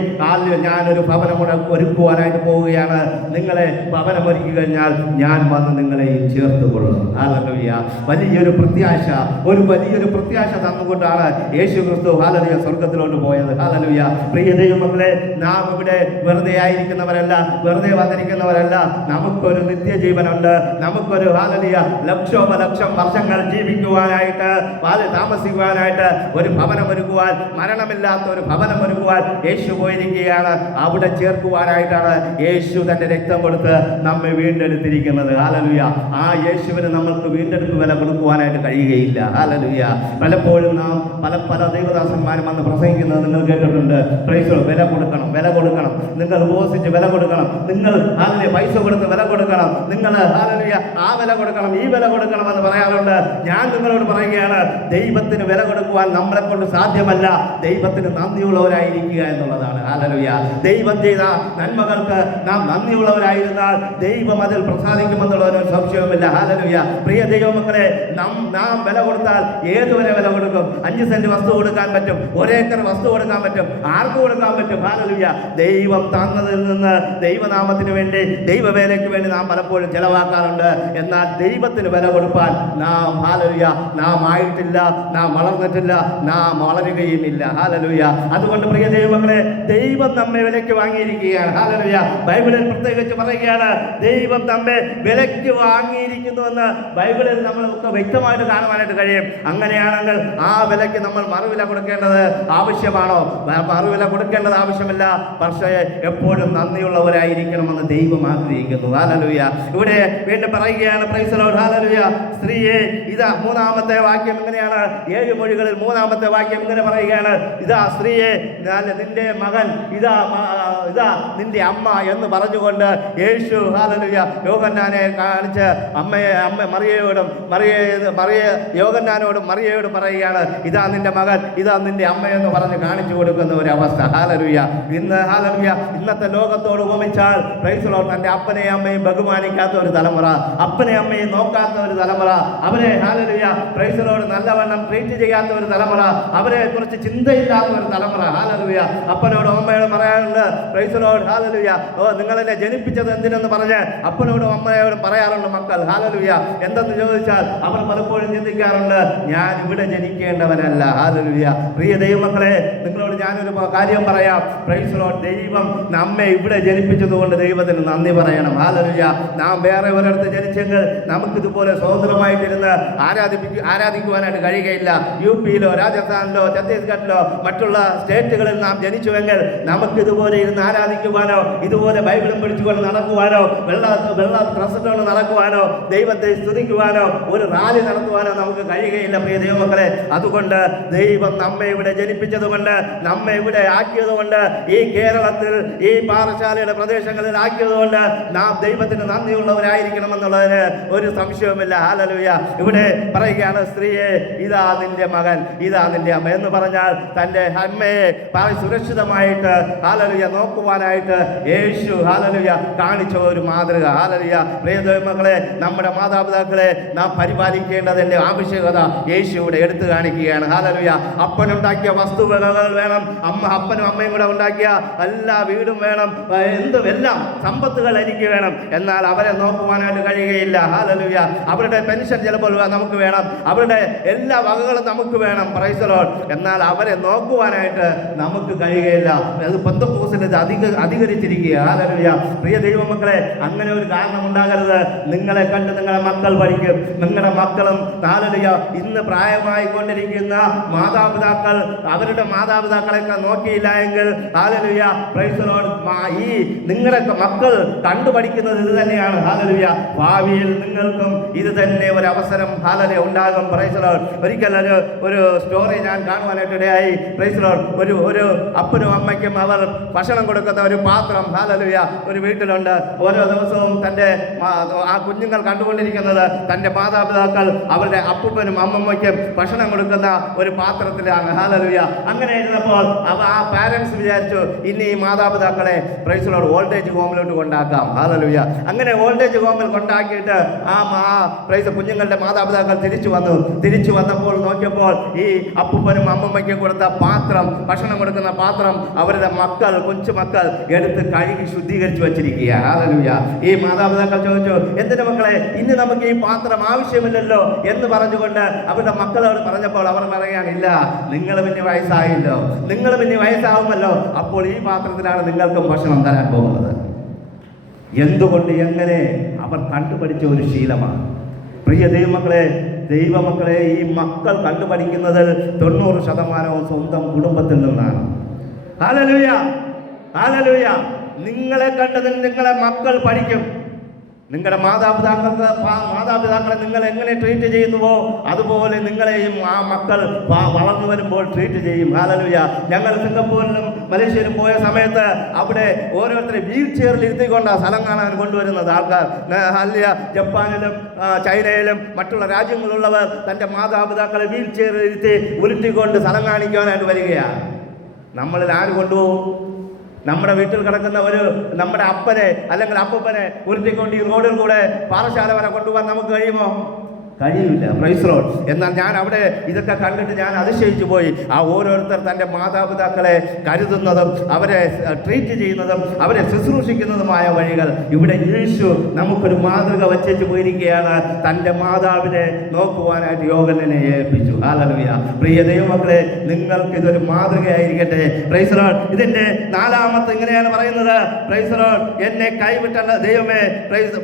ഞാനൊരു ഭവനം ഒരുക്കുവാനായിട്ട് പോവുകയാണ്, നിങ്ങളെ ഭവനം ഒരുക്കി കഴിഞ്ഞാൽ ഞാൻ വന്ന് നിങ്ങളെയും ചേർത്തുകൊള്ളും. ഹല്ലേലൂയ. വലിയൊരു പ്രത്യാശ തന്നുകൊണ്ടാണ് യേശു ക്രിസ്തു ഹല്ലേലൂയ സ്വർഗത്തിലോട്ട് പോയത്. ഹല്ലേലൂയ. പ്രിയ ദൈവമക്കളെ, നാം ഇവിടെ വെറുതെ ആയിരിക്കുന്നവർ വന്നിരിക്കുന്നവരല്ല, വെറുതെ വന്നിരിക്കുന്നവരല്ല. നമുക്കൊരു നിത്യജീവനുണ്ട്. നമുക്കൊരു ലക്ഷോപലക്ഷം വർഷങ്ങൾ ജീവിക്കുവാനായിട്ട്, താമസിക്കുവാനായിട്ട് ഒരു ഭവനമൊരുക്കുവാൻ, മരണമില്ലാത്ത ഒരു ഭവനമൊരുക്കുവാൻ യേശു പോയിരിക്കുകയാണ്. അവിടെ ചേർക്കുവാനായിട്ടാണ് യേശു തന്റെ രക്തം കൊടുത്ത് നമ്മെ വീണ്ടെടുത്തിരിക്കുന്നത്. ഹല്ലേലൂയ. ആ യേശുവിന് നമ്മൾക്ക് വീണ്ടെടുപ്പ് വില കൊടുക്കുവാനായിട്ട് കഴിയുകയില്ല. ഹല്ലേലൂയ. പലപ്പോഴും നാം പല ദൈവദാസന്മാരും വന്ന് പ്രസംഗിക്കുന്നത് നിങ്ങൾ കേട്ടിട്ടുണ്ട്. വില കൊടുക്കണം, വില കൊടുക്കണം, നിങ്ങൾ ഉപവസിച്ച് വില കൊടുക്കണം, നിങ്ങൾ പൈസ കൊടുത്ത് വില കൊടുക്കണം, നിങ്ങൾ ആ വില കൊടുക്കണം, ഈ വില കൊടുക്കണം എന്ന് പറയാറുണ്ട്. ഞാൻ നിങ്ങളോട് പറയുകയാണ്, ദൈവത്തിന് വില കൊടുക്കുവാൻ നമ്മളെ കൊണ്ട് സാധ്യമല്ല. ദൈവത്തിന് നന്ദിയുള്ളവരായിരിക്കുക എന്നുള്ളതാണ്. ഹല്ലേലൂയ. ദൈവം ചെയ്ത നന്മകൾക്ക് നാം നന്ദിയുള്ളവരായിരുന്നാൽ ദൈവം അതിൽ പ്രസാദിക്കുമെന്നുള്ളൊരു സംശയവുമില്ല. ഹല്ലേലൂയ. പ്രിയ ദൈവമക്കളെ, നാം വില കൊടുത്താൽ ഏതുവരെ വില കൊടുക്കും? 5 സെന്റ് വസ്തു കൊടുക്കാൻ പറ്റും, 1 ഏക്കർ വസ്തു കൊടുക്കാൻ പറ്റും, ആർക്ക് കൊടുക്കാൻ പറ്റും? ഹല്ലേലൂയ. ദൈവം തന്നതിൽ നിന്ന് ദൈവനാമത്തിന് വേണ്ടി, ദൈവവേലയ്ക്ക് വേണ്ടി നാം പലപ്പോഴും ചെലവാക്കാറുണ്ട്. എന്നാൽ ദൈവത്തിന് വില കൊടുപ്പാൻ നാം ആയിട്ടില്ല, നാം വളർന്നിട്ടില്ല, നാം വളരുകയുമില്ല. ഹല്ലേലൂയ. അതുകൊണ്ട് പ്രിയ ദൈവമക്കളെ, ദൈവം നമ്മെ വിലയ്ക്ക് വാങ്ങിയിരിക്കുകയാണ്. ഹല്ലേലൂയ. ബൈബിളിൽ പ്രത്യേകിച്ച് പറയുകയാണ്, ദൈവം നമ്മെ വിലയ്ക്ക് വാങ്ങിയിരിക്കുന്നുവെന്ന് ബൈബിളിൽ നമ്മൾക്ക് വ്യക്തമായിട്ട് കാണുവാനായിട്ട് കഴിയും. അങ്ങനെയാണെങ്കിൽ ആ വിലയ്ക്ക് നമ്മൾ മറുവില കൊടുക്കേണ്ടത് ആവശ്യമാണോ? മറുവില കൊടുക്കേണ്ടത് ആവശ്യമില്ല. പക്ഷേ എപ്പോഴും നന്ദിയുള്ളവരായിരിക്കണമെന്ന് ദൈവം ആഗ്രഹിക്കുന്നു. ഹല്ലേലൂയ. ഇവിടെ വീണ്ടും പറയുകയാണ്, പ്രൈസ് ദി ലോർഡ്. ഹല്ലേലൂയ. സ്ത്രീയെ, ഇതാ 3-ാമത്തെ വാക്യം ഇങ്ങനെയാണ്. 7 മൊഴികളിൽ 3-ാമത്തെ വാക്യം ഇങ്ങനെ പറയുകയാണ്, ഇതാ സ്ത്രീയെ, നിന്റെ മകൻ, ഇതാ നിന്റെ അമ്മ എന്ന് പറഞ്ഞുകൊണ്ട് യേശു ഹല്ലേലൂയ യോഹന്നാനെ കാണിച്ച് യോഹന്നാനോടും മറിയയോടും പറയുകയാണ്, ഇതാ നിന്റെ മകൻ, ഇതാ നിന്റെ അമ്മ എന്ന് പറഞ്ഞ് കാണിച്ചു കൊടുക്കുന്ന ഒരു അവസ്ഥ. ഹല്ലേലൂയ. ഇന്നത്തെ ലോകത്തോട് ഉപമിച്ചാൽ, പ്രൈസ് ദി ലോർഡ്, തന്റെ അപ്പനെയും അമ്മയും ബഹുമാനിക്കാത്ത ഒരു തലമുറ, അപ്പനെയും അമ്മയും നോക്കാത്ത ഒരു തലമുറ, അവരെ ഹല്ലേലൂയ പ്രൈസ് ദി ലോർഡ് നല്ലവണ്ണം ട്രീറ്റ് ചെയ്യാത്ത ഒരു തലമുറ, അവരെ കുറിച്ച് ചിന്തയില്ലാത്ത ഒരു തലമുറ. ഹല്ലേലൂയ. അപ്പനോടും അമ്മയോടും പറയാറുണ്ട്, പ്രൈസ് ദി ലോർഡ്. ഹല്ലേലൂയ. നിങ്ങളെന്നെ ജനിപ്പിച്ചത് എന്തിനെന്ന് പറഞ്ഞ് അപ്പനോടും അമ്മയോടും പറയാറുണ്ട് മക്കൾ. ഹല്ലേലൂയ. എന്തെന്ന് ചോദിച്ചാൽ അവർ പലപ്പോഴും ചിന്തിക്കാറുണ്ട്, ഞാൻ ഇവിടെ ജനിക്കേണ്ടവനല്ല. ഹല്ലേലൂയ. പ്രിയ ദൈവമക്കളെ, നിങ്ങളോട് ഞാനൊരു കാര്യം പറയാം. Price the Lord. ദൈവം നമ്മെ ഇവിടെ ജനിപ്പിച്ചതുകൊണ്ട് ദൈവത്തിന് നന്ദി പറയണം. ഹല്ലേലൂയ. നാം വേറെ ഒരിടത്ത് ജനിച്ചെങ്കിൽ നമുക്കിതുപോലെ സ്വതന്ത്രമായിട്ടിരുന്ന് ആരാധിക്കുവാനായിട്ട് കഴിയുകയില്ല. UP-യിലോ രാജസ്ഥാനിലോ ഛത്തീസ്ഗഡിലോ മറ്റുള്ള സ്റ്റേറ്റുകളിൽ നാം ജനിച്ചുവെങ്കിൽ നമുക്കിതുപോലെ ഇരുന്ന് ആരാധിക്കുവാനോ, ഇതുപോലെ ബൈബിളും പിടിച്ചുകൊണ്ട് നടക്കുവാനോ, വെള്ള ഡ്രസ്സിട്ടുകൊണ്ട് നടക്കുവാനോ, ദൈവത്തെ സ്തുതിക്കുവാനോ, ഒരു റാലി നടത്തുവാനോ നമുക്ക് കഴിയുകയില്ല. പ്രിയ ദൈവമക്കളെ, അതുകൊണ്ട് ദൈവം നമ്മെ ഇവിടെ ജനിപ്പിച്ചതുകൊണ്ട്, നമ്മെ ഇവിടെ ആക്കിയതുകൊണ്ട്, ഈ കേരളത്തിൽ ഈ പാറശാലയുടെ പ്രദേശങ്ങളിൽ ആക്കിയതുകൊണ്ട് നാം ദൈവത്തിന് നന്ദിയുള്ളവരായിരിക്കണമെന്നുള്ളതിന് ഒരു സംശയവുമില്ല. ഹല്ലേലൂയ. ഇവിടെ പറയുകയാണ്, സ്ത്രീയെ, ഇതാ നിന്റെ മകൻ, ഇതാ നിന്റെ അമ്മ എന്ന് പറഞ്ഞാൽ തൻ്റെ അമ്മയെ സുരക്ഷിതമായിട്ട് ഹല്ലേലൂയ നോക്കുവാനായിട്ട് യേശു ഹല്ലേലൂയ കാണിച്ച ഒരു മാതൃക. ഹല്ലേലൂയ. പ്രിയ ദൈവമക്കളെ, നമ്മുടെ മാതാപിതാക്കളെ നാം പരിപാലിക്കേണ്ടതിൻ്റെ ആവശ്യകത യേശു ഇവിടെ എടുത്തു കാണിക്കുകയാണ്. ഹല്ലേലൂയ. അപ്പനുണ്ടാക്കിയ വസ്തുവകകൾ വേണം, അപ്പനും അമ്മയും കൂടെ ഉണ്ടാക്കിയ എല്ലാ വീടും വേണം, എല്ലാം സമ്പത്തുകൾ എനിക്ക് വേണം. എന്നാൽ അവരെ നോക്കുവാനായിട്ട് കഴിയുകയില്ല. ഹല്ലേലൂയ. അവരുടെ പെൻഷൻ ചിലപ്പോൾ നമുക്ക് വേണം, അവരുടെ എല്ലാ വകകളും നമുക്ക് വേണം. Price the Lord. എന്നാൽ അവരെ നോക്കുവാനായിട്ട് നമുക്ക് കഴിയുകയില്ല. അത് പെന്തക്കോസ്തിൽ ഇത് അധികരിച്ചിരിക്കുക. ഹല്ലേലൂയ. പ്രിയ ദൈവമക്കളെ, അങ്ങനെ ഒരു കാരണം ഉണ്ടാകരുത്. നിങ്ങളെ കണ്ട് നിങ്ങളുടെ മക്കൾ പഠിക്കും. നിങ്ങളുടെ മക്കളും ഹല്ലേലൂയ ഇന്ന് പ്രായമായിക്കൊണ്ടിരിക്കുന്ന മാതാപിതാക്കൾ അവരുടെ മാതാപിതാക്കളെയൊക്കെ നോക്കിയില്ല എങ്കിൽ ഹല്ലേലൂയ പ്രൈസ് ദി ലോർഡ്, ഈ നിങ്ങളുടെ മക്കൾ കണ്ടുപഠിക്കുന്നത് ഇത് തന്നെയാണ്. ഹല്ലേലൂയ. ഭാവിയിൽ നിങ്ങൾക്കും ഇത് തന്നെ ഒരു അവസരം ഹല്ലേലൂയ ഉണ്ടാകും. Price the Lord. ഒരിക്കൽ ഒരു സ്റ്റോറി ഞാൻ കാണുവാനായിട്ട് ഇടയായി. Price the Lord. ഒരു അപ്പനും അമ്മയ്ക്കും അവർ ഭക്ഷണം കൊടുക്കുന്ന ഒരു പാത്രം ഹല്ലേലൂയ ഒരു വീട്ടിലുണ്ട്. ഓരോ ദിവസവും ആ കുഞ്ഞുങ്ങൾ കണ്ടുകൊണ്ടിരിക്കുന്നത് തൻ്റെ മാതാപിതാക്കൾ അവരുടെ അപ്പൂപ്പനും അമ്മമ്മയ്ക്കും ഭക്ഷണം കൊടുക്കുന്ന ഒരു പാത്രത്തിലാണ്. ഹല്ലേലൂയ. അങ്ങനെ ഇരുന്നപ്പോൾ ആ പാരൻസ് വിചാരിച്ചു, ഇനി ഈ മാതാപിതാക്കളെ പ്രൈസ് ദി ലോർഡ് ഓൾഡേജ് ഹോമിലോട്ട് കൊണ്ടാക്കാം. ഹല്ലേലൂയ. അങ്ങനെ ഓൾഡേജ് ഹോമിൽ കൊണ്ടാക്കിയിട്ട് പ്രൈസ് കുഞ്ഞുങ്ങളുടെ മാതാപിതാക്കൾ തിരിച്ചു വന്നപ്പോൾ നോക്കിയപ്പോൾ ഈ അപ്പൂപ്പനും അമ്മമ്മയ്ക്കും കൊടുത്ത പാത്രം, ഭക്ഷണം കൊടുക്കുന്ന പാത്രം അവരുടെ കൊച്ചു മക്കൾ എടുത്ത് കഴുകി ശുദ്ധീകരിച്ചു വച്ചിരിക്കുക. ഹല്ലേലൂയ. ഈ മാതാപിതാക്കൾ ചോദിച്ചു, എന്തിനു മക്കളെ, ഇനി നമുക്ക് ഈ പാത്രം ആവശ്യമില്ലല്ലോ എന്ന് പറഞ്ഞുകൊണ്ട് അവരുടെ മക്കളോട് പറഞ്ഞപ്പോൾ അവർ പറയാനില്ല, നിങ്ങൾ പിന്നെ വയസ്സായില്ലോ, നിങ്ങൾ പിന്നെ വയസ്സാവുമല്ലോ, അപ്പോൾ ഈ പാത്രത്തിലാണ് നിങ്ങൾക്കും ഭക്ഷണം തരാൻ പോകുന്നത്. എന്തുകൊണ്ട്, എങ്ങനെ? അവർ കണ്ടുപഠിച്ച ഒരു ശീലമാണ്. പ്രിയ ദൈവമക്കളെ, ഈ മക്കൾ കണ്ടുപഠിക്കുന്നതിൽ 90% സ്വന്തം കുടുംബത്തിൽ നിന്നാണ്. Hallelujah, hallelujah. നിങ്ങളെ കണ്ടതിൽ നിങ്ങളെ മക്കൾ പഠിക്കും. നിങ്ങളുടെ മാതാപിതാക്കളെ നിങ്ങൾ എങ്ങനെ ട്രീറ്റ് ചെയ്യുന്നുവോ അതുപോലെ നിങ്ങളെയും ആ മക്കൾ വളർന്നു വരുമ്പോൾ ട്രീറ്റ് ചെയ്യും. ഹല്ലേലൂയ. ഞങ്ങൾ സിംഗപ്പൂരിലും മലേഷ്യയിലും പോയ സമയത്ത് അവിടെ ഓരോരുത്തരെ വീൽ ചെയറിൽ ഇരുത്തിക്കൊണ്ടാണ് സ്ഥലം കാണാൻ കൊണ്ടുവരുന്നത് ആൾക്കാർ. ഹല്ലേലൂയ. ജപ്പാനിലും ചൈനയിലും മറ്റുള്ള രാജ്യങ്ങളിലുള്ളവർ തൻ്റെ മാതാപിതാക്കളെ വീൽ ചെയറിൽ ഇരുത്തി ഉരുട്ടിക്കൊണ്ട് സ്ഥലം കാണിക്കാനായിട്ട് വരികയാണ്. നമ്മളിൽ ആര് കൊണ്ടുപോകും? നമ്മുടെ വീട്ടിൽ കിടക്കുന്ന നമ്മുടെ അപ്പനെ അല്ലെങ്കിൽ അപ്പൂപ്പനെ ഉരുട്ടിക്കൊണ്ട് ഈ റോഡിൽ കൂടെ പാറശാല വരെ കൊണ്ടുപോകാൻ നമുക്ക് കഴിയുമോ? കഴിയില്ല. Praise Lord. എന്നാൽ ഞാൻ അവിടെ ഇതൊക്കെ കണ്ടിട്ട് ഞാൻ അതിശയിച്ചു പോയി. ആ ഓരോരുത്തർ തൻ്റെ മാതാപിതാക്കളെ കരുതുന്നതും അവരെ ട്രീറ്റ് ചെയ്യുന്നതും അവരെ ശുശ്രൂഷിക്കുന്നതുമായ വഴികൾ ഇവിടെ യേശു നമുക്കൊരു മാതൃക വച്ചു പോയിരിക്കുകയാണ്. തൻ്റെ മാതാവിനെ നോക്കുവാനായിട്ട് യോഹന്നനെ ഏൽപ്പിച്ചു. ഹല്ലേലൂയ. പ്രിയ ദൈവമക്കളെ, നിങ്ങൾക്ക് ഇതൊരു മാതൃകയായിരിക്കട്ടെ. Praise Lord. ഇതിന്റെ 4-ാമത്തെ ഇങ്ങനെയാണ് പറയുന്നത്. Praise Lord. എന്നെ കൈവിട്ട ദൈവമേ,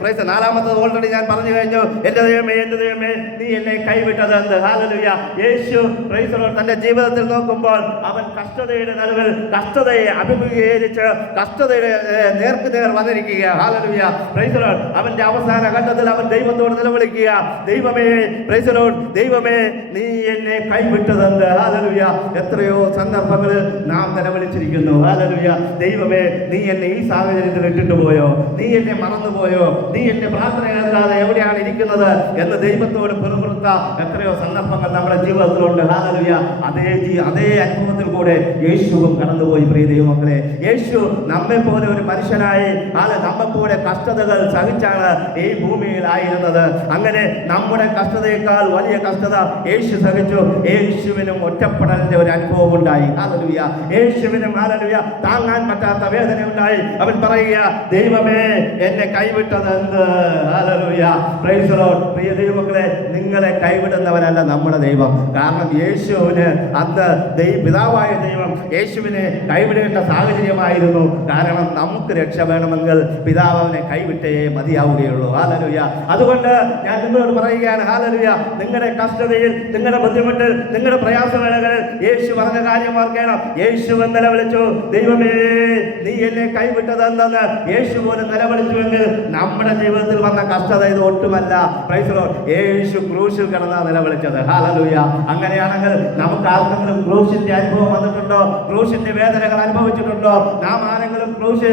പ്രൈസ് 4-ാമത്തത് ഓൾറെഡി ഞാൻ പറഞ്ഞു കഴിഞ്ഞു. എൻ്റെ ദൈവമേ, എൻ്റെ ദൈവമേ, നീ എന്നെ കൈവിട്ടത് എന്ത്? ഹല്ലേലൂയ. യേശു പ്രൈസ് ലോർഡ് തന്റെ ജീവിതത്തിൽ നോക്കുമ്പോൾ അവൻ കഷ്ടതയുടെ നടുവിൽ കഷ്ടതയെ അഭിമുഖീകരിച്ച് കഷ്ടതയുടെ നേർക്കുനേർ വന്നിരിക്കുക. ഹല്ലേലൂയ. Praise Lord. അവന്റെ അവസാന ഘട്ടത്തിൽ അവൻ ദൈവത്തോട് നിലവിളിക്കുക, ദൈവമേ, പ്രൈസ് ലോർഡ്, ദൈവമേ, നീ എന്നെ കൈവിട്ടതെന്ത്? ഹല്ലേലൂയ. എത്രയോ സന്ദർഭങ്ങളിൽ നാം നിലവിളിച്ചിരിക്കുന്നു. ഹല്ലേലൂയ. ദൈവമേ, നീ എന്നെ ഈ സാഹചര്യത്തിൽ ഇട്ടിട്ട് പോയോ? നീ എന്നെ മറന്നുപോയോ? നീ എന്റെ പ്രാർത്ഥന കേൾക്കാതെ എവിടെയാണ് ഇരിക്കുന്നത് എന്ന് ദൈവത്തോട് പിറുപിറുത്ത എത്രയോ സന്ദർഭങ്ങൾ നമ്മുടെ ജീവിതത്തിലുണ്ട്. ഹല്ലേലൂയ. അതേ അനുഭവത്തിൽ കൂടെ യേശുവും കടന്നുപോയി. പ്രിയ ദൈവമക്കളെ, യേശു നമ്മെ പോലെ ഒരു മനുഷ്യനായി നമ്മെ പോലെ കഷ്ടതകൾ സഹിച്ചാണ് ഈ ഭൂമിയിൽ ആയിരുന്നത്. അങ്ങനെ നമ്മുടെ കഷ്ടതയേക്കാൾ വലിയ കഷ്ടത യേശു സഹിച്ചു. യേശുവിനും ഒറ്റപ്പെടലിന്റെ ഒരു അനുഭവം ഉണ്ടായി. ഹല്ലേലൂയ. യേശുവിനും ഹല്ലേലൂയ താങ്ങാൻ പറ്റാത്ത വേദന ഉണ്ടായി. അവൻ പറയുക, ദൈവമേ, എന്നെ കൈവിട്ടത് എന്ത്? ഹല്ലേലൂയ. Praise the lord. പ്രിയ ദൈവമക്കളെ, നിങ്ങളെ കൈവിടുന്നവനല്ല നമ്മുടെ ദൈവം. കാരണം യേശുവിന് അന്ന് പിതാവായ ദൈവം യേശുവിനെ കൈവിടേണ്ട സാഹചര്യമായിരുന്നു. കാരണം നമുക്ക് രക്ഷ വേണമെങ്കിൽ പിതാവ് അവനെ കൈവിട്ടേ മതിയാവുകയുള്ളൂ. ഹല്ലേലൂയ. അതുകൊണ്ട് ഞാൻ നിങ്ങളോട് പറയുകയാണ്, ഹല്ലേലൂയ, നിങ്ങളുടെ കഷ്ടതയിൽ, നിങ്ങളുടെ ബുദ്ധിമുട്ടിൽ, നിങ്ങളുടെ പ്രയാസവേളകളിൽ യേശു പറഞ്ഞ കാര്യം ഓർക്കണം. യേശു നിലവിളിച്ചു, ദൈവമേ, നീ എന്നെ കൈവിട്ടതെന്ന് യേശു പോലും നിലവിളിച്ചുവെങ്കിൽ നമ്മുടെ ജീവിതത്തിൽ വന്ന കഷ്ടത ഇത് ഒട്ടുമല്ല. Praise the lord. യേശു ക്രൂശിൽ കിടന്നാ നിലവിളിച്ചത്. ഹല്ലേലൂയ. അങ്ങനെയാണെങ്കിൽ നമുക്ക് ആർക്കെങ്കിലും ക്രൂശിന്റെ അനുഭവം വന്നിട്ടുണ്ടോ? ക്രൂശിന്റെ വേദനകൾ അനുഭവിച്ചിട്ടുണ്ടോ? നാം ആരെങ്കിലും ക്രൂശ്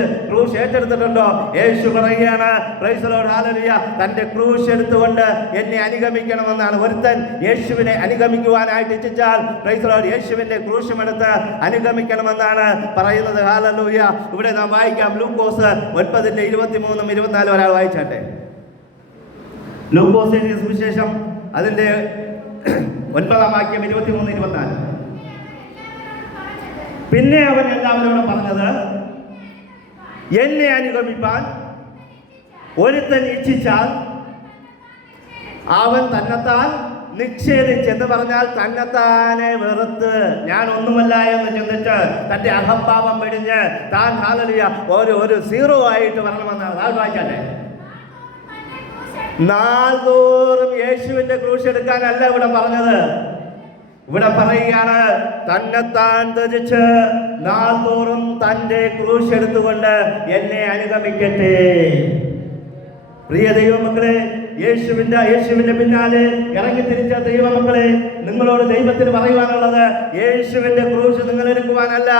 ഏറ്റെടുത്തിട്ടുണ്ടോ? യേശു പറയുകയാണ്, പ്രൈസ് ദി ലോർഡ്, ഹല്ലേലൂയ, തന്റെ ക്രൂശ് എടുത്തുകൊണ്ട് എന്നെ അനുഗമിക്കണമെന്നാണ്. ഒരുത്തൻ യേശുവിനെ അനുഗമിക്കുവാനായിട്ട് ഇച്ഛിച്ചാൽ പ്രൈസ് ദി ലോർഡ് യേശുവിന്റെ ക്രൂശും എടുത്ത് അനുഗമിക്കണമെന്നാണ് പറയുന്നത്. ഹല്ലേലൂയ. ഇവിടെ നാം വായിക്കാം ലൂക്കോസ് 9:23-24 ഒരാൾ വായിച്ചാട്ടെ. ലൂക്കോസിന്റെ സുവിശേഷം അതിന്റെ 9-ാം വാക്യം 23-24. പിന്നെ അവൻ എല്ലാവരോടും പറഞ്ഞത്, എന്നെ അനുഗമിപ്പാൻ ഒരുത്തൻ ഇച്ഛിച്ചാൽ അവൻ തന്നെത്താൻ നിക്ഷേപിച്ചെന്ന് പറഞ്ഞാൽ തന്നെത്താനെ വെറുത്ത് ഞാൻ ഒന്നുമല്ല എന്ന് ചിന്തിച്ച് തന്റെ അഹംഭാവം വെടിഞ്ഞ് താൻ ഹല്ലേലൂയ ഒരു സീറോ ആയിട്ട് വരണമെന്നാണ്. നാൾ വായിച്ചാട്ടെ. നാൾതോറും യേശുവിന്റെ ക്രൂശ് എടുക്കാനല്ല ഇവിടെ പറഞ്ഞത്. ഇവിടെ പറയുകയാണ്, തന്നെത്താൻ ത്യജിച്ച് നാൾതോറും തന്റെ ക്രൂശ് എടുത്തുകൊണ്ട് എന്നെ അനുഗമിക്കട്ടെ. പ്രിയ ദൈവമക്കളെ, യേശുവിന്റെ പിന്നാലെ ഇറങ്ങി തിരിച്ച ദൈവമക്കളെ, നിങ്ങളോട് ദൈവത്തിന് പറയുവാനുള്ളത്, യേശുവിന്റെ ക്രൂശ് നിങ്ങൾ എടുക്കുവാനല്ല,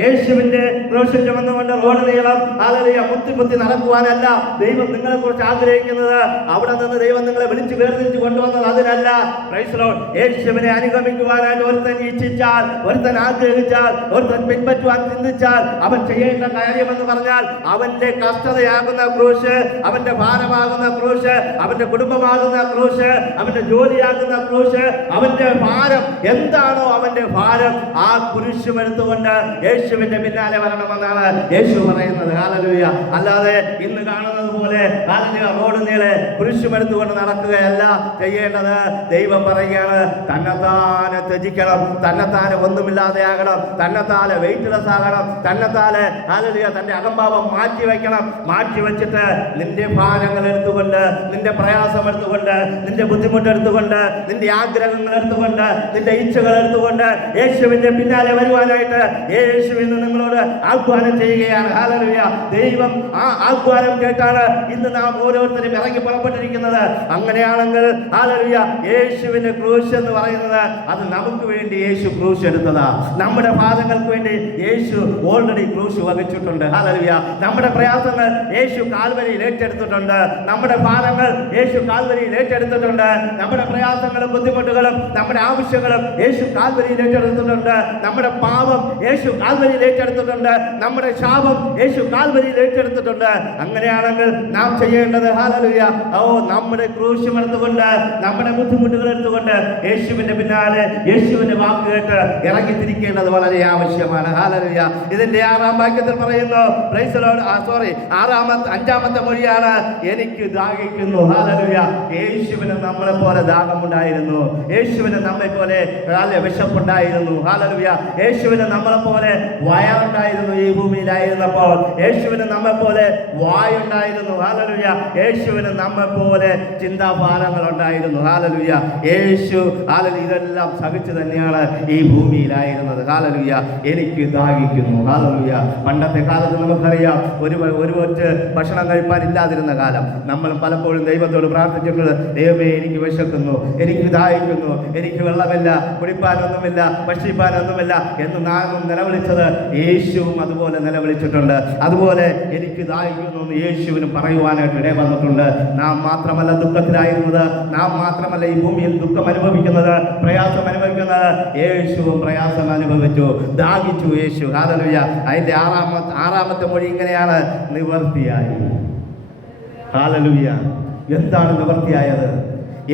യേശുവിന്റെ ക്രൂശ് ചുമന്നുകൊണ്ട് റോഡ് നീളം ഹല്ലേലൂയ മുത്തി നടക്കുവാനല്ല ദൈവം നിങ്ങളെ കുറിച്ച് ആഗ്രഹിക്കുന്നത്. അവിടെ നിന്ന് ദൈവം നിങ്ങളെ വിളിച്ച് വേർതിരിച്ച് കൊണ്ടുവന്നത് അതിനല്ല. Price the Lord. യേശുവിനെ അനുഗമിക്കുവാനായിട്ട് ഒരുത്തൻ ഇച്ഛിച്ചാൽ, ഒരുത്തൻ ആഗ്രഹിച്ചാൽ, ഒരുത്തൻ പിൻപറ്റുവാൻ ചിന്തിച്ചാൽ അവൻ ചെയ്യേണ്ട കാര്യമെന്ന് പറഞ്ഞാൽ അവന്റെ കഷ്ടതയാകുന്ന ക്രൂശ്, അവന്റെ ഭാരമാകുന്ന ക്രൂശ്, അവന്റെ കുടുംബമാകുന്ന ക്രൂശ്, അവന്റെ ജോലിയാകുന്ന ക്രൂശ്, അവന്റെ ഭാരം എന്താണോ അവന്റെ ഭാരം, ആ കുരിശും എടുത്തുകൊണ്ട് യേശുവിന്റെ പിന്നാലെ വരണമെന്നാണ് യേശു പറയുന്നത്. ഹല്ലേലൂയ. അല്ലാതെ ഇന്ന് കാണുന്നത് പോലെ ഹല്ലേലൂയ റോഡ് നീളെ കുരിശുമെടുത്തുകൊണ്ട് നടക്കുകയല്ല ചെയ്യേണ്ടത്. ദൈവം പറയുകയാണ്, തന്നെത്താനെ ത്യജിക്കണം, തന്നെത്താനെ ഒന്നുമില്ലാതെയാകണം, തന്നെത്താനെ വെയിറ്റ്ലെസ് ആകണം, തന്നെത്താനെ ഹല്ലേലൂയ തന്റെ അഹംഭാവം മാറ്റി വെക്കണം. മാറ്റി വെച്ചിട്ട് നിന്റെ ഭാരങ്ങൾ എടുത്തുകൊണ്ട്, നിന്റെ പ്രയാസം എടുത്തുകൊണ്ട്, നിന്റെ ബുദ്ധിമുട്ട് എടുത്തുകൊണ്ട്, നിന്റെ ആഗ്രഹങ്ങൾ എടുത്തുകൊണ്ട്, നിന്റെ ഇച്ഛകൾ എടുത്തുകൊണ്ട് യേശുവിന്റെ പിന്നാലെ വരുവാനായിട്ട് യേശുവിന് നിങ്ങളോട് ആഹ്വാനം ചെയ്യുകയാണ്. ഹല്ലേലൂയ. ദൈവം ആ ആഹ്വാനം കേട്ടാണ് ഇന്ന് നാം ഓരോരുത്തരും ഇറങ്ങി പുറപ്പെട്ടിരിക്കുന്നത്. അങ്ങനെയാണെങ്കിൽ ഹല്ലേലൂയ, യേശുവിന്റെ ക്രൂശ് എന്ന് പറയുന്നത് അത് നമുക്ക് വേണ്ടി യേശു ക്രൂശ് എടുത്തതാ. നമ്മുടെ പാദങ്ങൾക്ക് വേണ്ടി യേശു ഓൾറെഡി ക്രൂശ് വഹിച്ചിട്ടുണ്ട്. ഹല്ലേലൂയ. നമ്മുടെ പ്രയാസങ്ങൾ യേശു കാൽവരിയിൽ ഏറ്റെടുത്തിട്ടുണ്ട്. നമ്മുടെ ഭാരങ്ങൾ യേശു കാൽവരിയിൽ ഏറ്റെടുത്തിട്ടുണ്ട്. നമ്മുടെ പ്രയാസങ്ങളും ബുദ്ധിമുട്ടുകളും നമ്മുടെ ആവശ്യങ്ങളും യേശു കാൽവരിയിൽ ഏറ്റെടുത്തിട്ടുണ്ട്. നമ്മുടെ പാപം യേശു കാൽവരിയിൽ ഏറ്റെടുത്തിട്ടുണ്ട്. നമ്മുടെ ശാപം യേശു കാൽവരിയിൽ ഏറ്റെടുത്തിട്ടുണ്ട്. അങ്ങനെയാണെങ്കിൽ നാം ചെയ്യേണ്ടത് ഹല്ലേലൂയ, നമ്മുടെ ക്രൂശും എടുത്തുകൊണ്ട്, നമ്മുടെ ബുദ്ധിമുട്ടുകൾ എടുത്തുകൊണ്ട് യേശുവിന്റെ പിന്നാലെ യേശുവിന്റെ വാക്ക് കേട്ട് ഇറങ്ങി തിരിക്കേണ്ടത് വളരെ ആവശ്യമാണ്. ഹല്ലേലൂയ. ഇതിന്റെ 6-ാം വാക്യത്തിൽ പറയുന്നു, പ്രൈസ് ദി ലോർഡ്, അഞ്ചാമത്തെ മൊഴിയാണ്, എനിക്ക് ദാഹിക്കുന്നു. ഹല്ലേലൂയ. യേശുവിന് നമ്മളെ പോലെ ദാഹമുണ്ടായിരുന്നു. യേശുവിന് നമ്മെ പോലെ വിശപ്പുണ്ടായിരുന്നു. ഹല്ലേലൂയ. യേശുവിന് നമ്മളെ പോലെ വയറുണ്ടായിരുന്നു. ഈ ഭൂമിയിലായിരുന്നപ്പോൾ യേശുവിന് നമ്മെ പോലെ വായുണ്ടായിരുന്നു. ഹല്ലേലൂയ. യേശുവിന് നമ്മെ പോലെ ചിന്താഭാരങ്ങൾ ഉണ്ടായിരുന്നു. ഹല്ലേലൂയ. യേശു ഹല്ലേലൂയ ഇതെല്ലാം സഹിച്ചു തന്നെയാണ് ഈ ഭൂമിയിലായിരുന്നത്. ഹല്ലേലൂയ. എനിക്ക് ദാഹിക്കുന്നു. ഹല്ലേലൂയ. പണ്ടത്തെ കാലത്ത് നമുക്കറിയാം, ഒരു ഒറ്റ ഭക്ഷണം കഴിപ്പാൻ ഇല്ലാതിരുന്ന കാലം. നമ്മൾ പലപ്പോഴും ദൈവത്തോട് പ്രാർത്ഥിച്ചിട്ടുണ്ട്, ദൈവമേ എനിക്ക് വിശക്കുന്നു, എനിക്ക് ദാഹിക്കുന്നു, എനിക്ക് വെള്ളമില്ല, കുടിപ്പാനൊന്നുമില്ല, ഭക്ഷിപ്പാനൊന്നുമില്ല എന്ന് നാം നിലവിളിച്ചത് യേശുവും അതുപോലെ നിലവിളിച്ചിട്ടുണ്ട്. അതുപോലെ എനിക്ക് ദാഹിക്കുന്നു എന്ന് യേശുവിനും പറയുവാനായിട്ട് ഇട വന്നിട്ടുണ്ട്. നാം മാത്രമല്ല ദുഃഖത്തിലായിരുന്നത്, നാം മാത്രമല്ല ഈ ഭൂമിയിൽ ദുഃഖം അനുഭവിക്കുന്നത്, പ്രയാസം അനുഭവിക്കുന്നത്. യേശുവും പ്രയാസം അനുഭവിച്ചു, ദാഹിച്ചു യേശു. ഹല്ലേലൂയ. അതിന്റെ ആറാമത്തെ മൊഴി ഇങ്ങനെയാണ്, നിവർത്തിയായി. ഹല്ലേലൂയ. എന്താണ് നിവർത്തിയായത്?